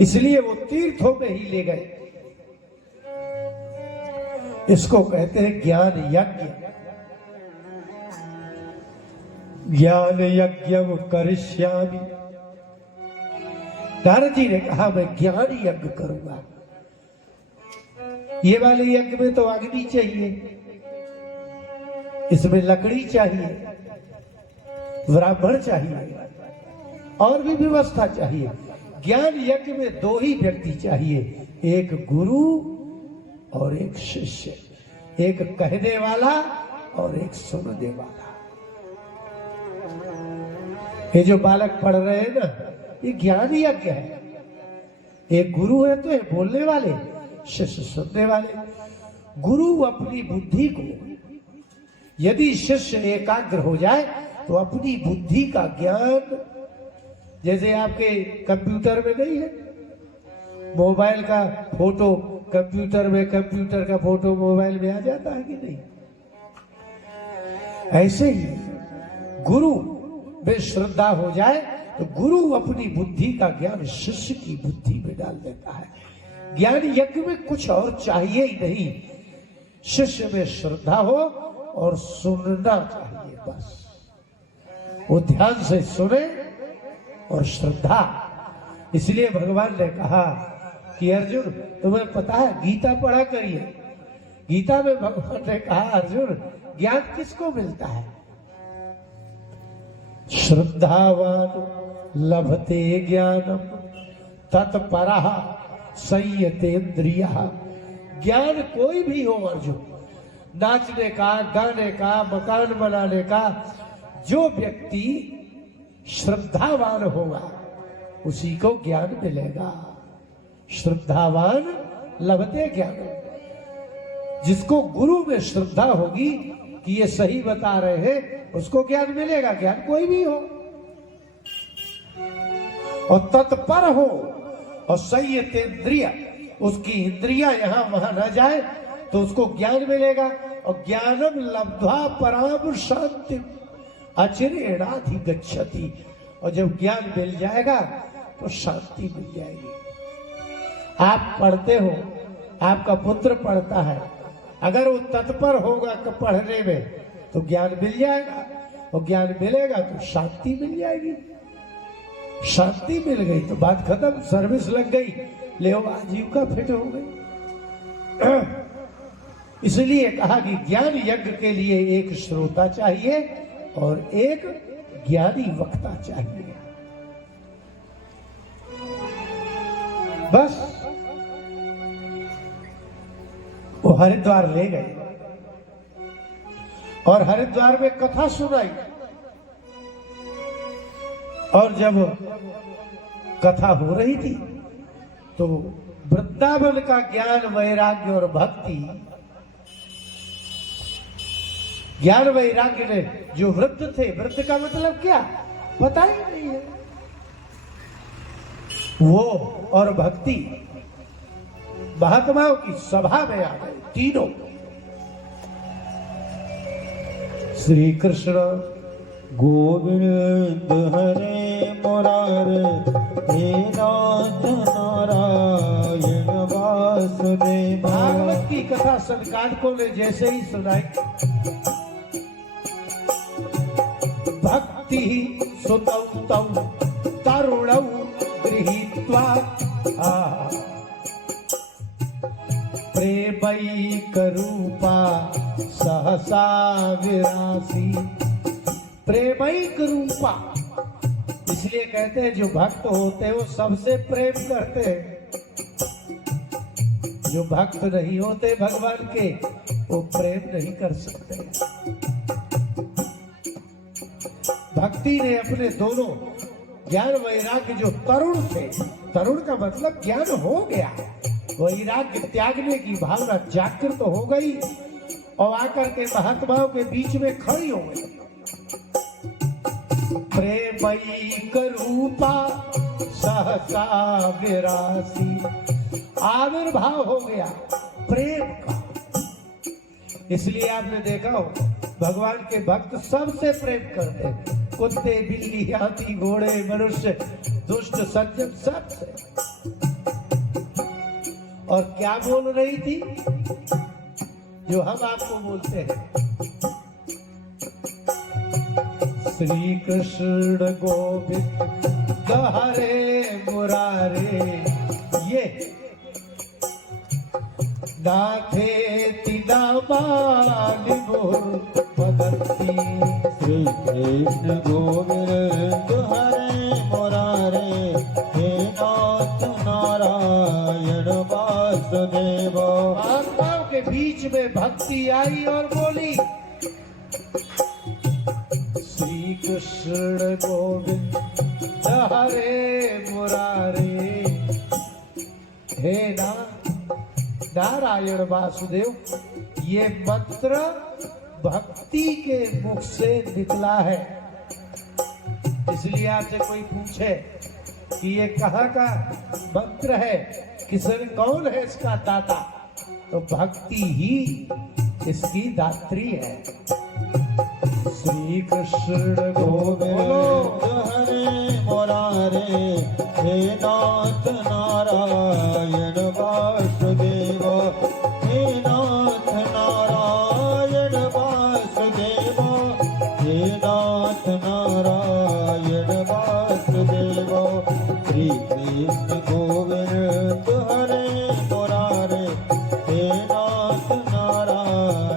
इसलिए वो तीर्थों में ही ले गए। इसको कहते हैं ज्ञान यज्ञ। ज्ञान यज्ञ करिष्यामि। नारद जी ने कहा मैं ज्ञान यज्ञ करूंगा। ये वाले यज्ञ में तो अग्नि चाहिए, इसमें लकड़ी चाहिए, ब्राह्मण चाहिए, और भी व्यवस्था चाहिए। ज्ञान यज्ञ में दो ही व्यक्ति चाहिए, एक गुरु और एक शिष्य, एक कहने वाला और एक सुनने वाला। ये जो बालक पढ़ रहे हैं ना, ये ज्ञान यज्ञ है। एक गुरु है तो ये बोलने वाले, शिष्य सुनने वाले। गुरु अपनी बुद्धि को, यदि शिष्य एकाग्र हो जाए तो अपनी बुद्धि का ज्ञान, जैसे आपके कंप्यूटर में नहीं है, मोबाइल का फोटो कंप्यूटर में, कंप्यूटर का फोटो मोबाइल में आ जाता है कि नहीं? ऐसे ही गुरु में श्रद्धा हो जाए तो गुरु अपनी बुद्धि का ज्ञान शिष्य की बुद्धि में डाल देता है। ज्ञान यज्ञ में कुछ और चाहिए ही नहीं, शिष्य में श्रद्धा हो और सुनना चाहिए, बस। वो ध्यान से सुने और श्रद्धा। इसलिए भगवान ने कहा कि अर्जुन तुम्हें पता है, गीता पढ़ा करिए। गीता में भगवान ने कहा अर्जुन ज्ञान किसको मिलता है? श्रद्धावान लभते ज्ञानम तत्परः संयतेन्द्रियः। ज्ञान कोई भी हो अर्जुन, नाचने का, गाने का, मकान बनाने का, जो व्यक्ति श्रद्धावान होगा उसी को ज्ञान मिलेगा। श्रद्धावान लभते ज्ञान। जिसको गुरु में श्रद्धा होगी कि ये सही बता रहे हैं, उसको ज्ञान मिलेगा। ज्ञान कोई भी हो, और तत्पर हो और संयतेन्द्रिय, उसकी इंद्रियां यहां वहां न जाए तो उसको ज्ञान मिलेगा। और ज्ञानम लब्ध्वा पराम शांति अचिरेणाधिगच्छति। और जब ज्ञान मिल जाएगा तो शांति मिल जाएगी। आप पढ़ते हो, आपका पुत्र पढ़ता है, अगर वो तत्पर होगा पढ़ने में तो ज्ञान मिल जाएगा, और ज्ञान मिलेगा तो शांति मिल जाएगी। शांति मिल गई तो बात खत्म, सर्विस लग गई, ले आजीविका फिट हो गई। इसलिए कहा कि ज्ञान यज्ञ के लिए एक श्रोता चाहिए और एक ज्ञानी वक्ता चाहिए। बस वो हरिद्वार ले गए और हरिद्वार में कथा सुनाई। और जब कथा हो रही थी तो वृंदावन का ज्ञान, वैराग्य और भक्ति ज्ञान वैराग्य ने जो वृद्ध थे, वृद्ध का मतलब क्या पता ही नहीं है, वो और भक्ति महात्माओं की सभा में आ गए तीनों। श्री कृष्ण गोविंद हरे मुरारे हे नाथ नारायण वासुदेव। भागवत की कथा सनकादिकों ने जैसे ही सुनाई, भक्ति सुतौ तौ तरुणौ गृहीत्वा प्रेमैक रूपा सहसा विरासी। प्रेमैक रूपा इसलिए कहते हैं जो भक्त होते हैं वो सबसे प्रेम करते हैं, जो भक्त नहीं होते भगवान के वो प्रेम नहीं कर सकते। भक्ति ने अपने दोनों ज्ञान वैराग्य जो तरुण थे, तरुण का मतलब ज्ञान हो गया, वैराग्य त्यागने की भावना जागृत तो हो गई और आकर के महात्माओं के बीच में खड़ी हो गई। प्रेमैक रूपा सहसा विरासी, आविर्भाव हो गया प्रेम का। इसलिए आपने देखा हो भगवान के भक्त सबसे प्रेम करते हैं, कुत्ते बिल्ली हाथी घोड़े मनुष्य दुष्ट सज्जन सबसे। और क्या बोल रही थी जो हम आपको बोलते हैं, श्री कृष्ण गोविंद हरे मुरारे, ये नाथे तिनामानि मुर्पदन्ति। श्री कृष्ण गोविंद हरे मुरारे हे नाथ नारायण वासुदेव। आत्माओं के बीच में भक्ति आई और बोली श्री कृष्ण गोविंद हरे मुरारे हे नारायण वासुदेव। ये मंत्र भक्ति के मुख से निकला है। इसलिए आपसे कोई पूछे कि ये कहाँ का मंत्र है, किसने कौन है इसका दाता, तो भक्ति ही इसकी दात्री है। श्री कृष्ण गोविंद हरे मुरारे हे नाथ नारायण वासुदेव। हे नाथ नारायण वासुदेव। हे नाथ नारायण वासुदेव। श्री कृष्ण गोविंद हरे मुरारे हे नाथ नारायण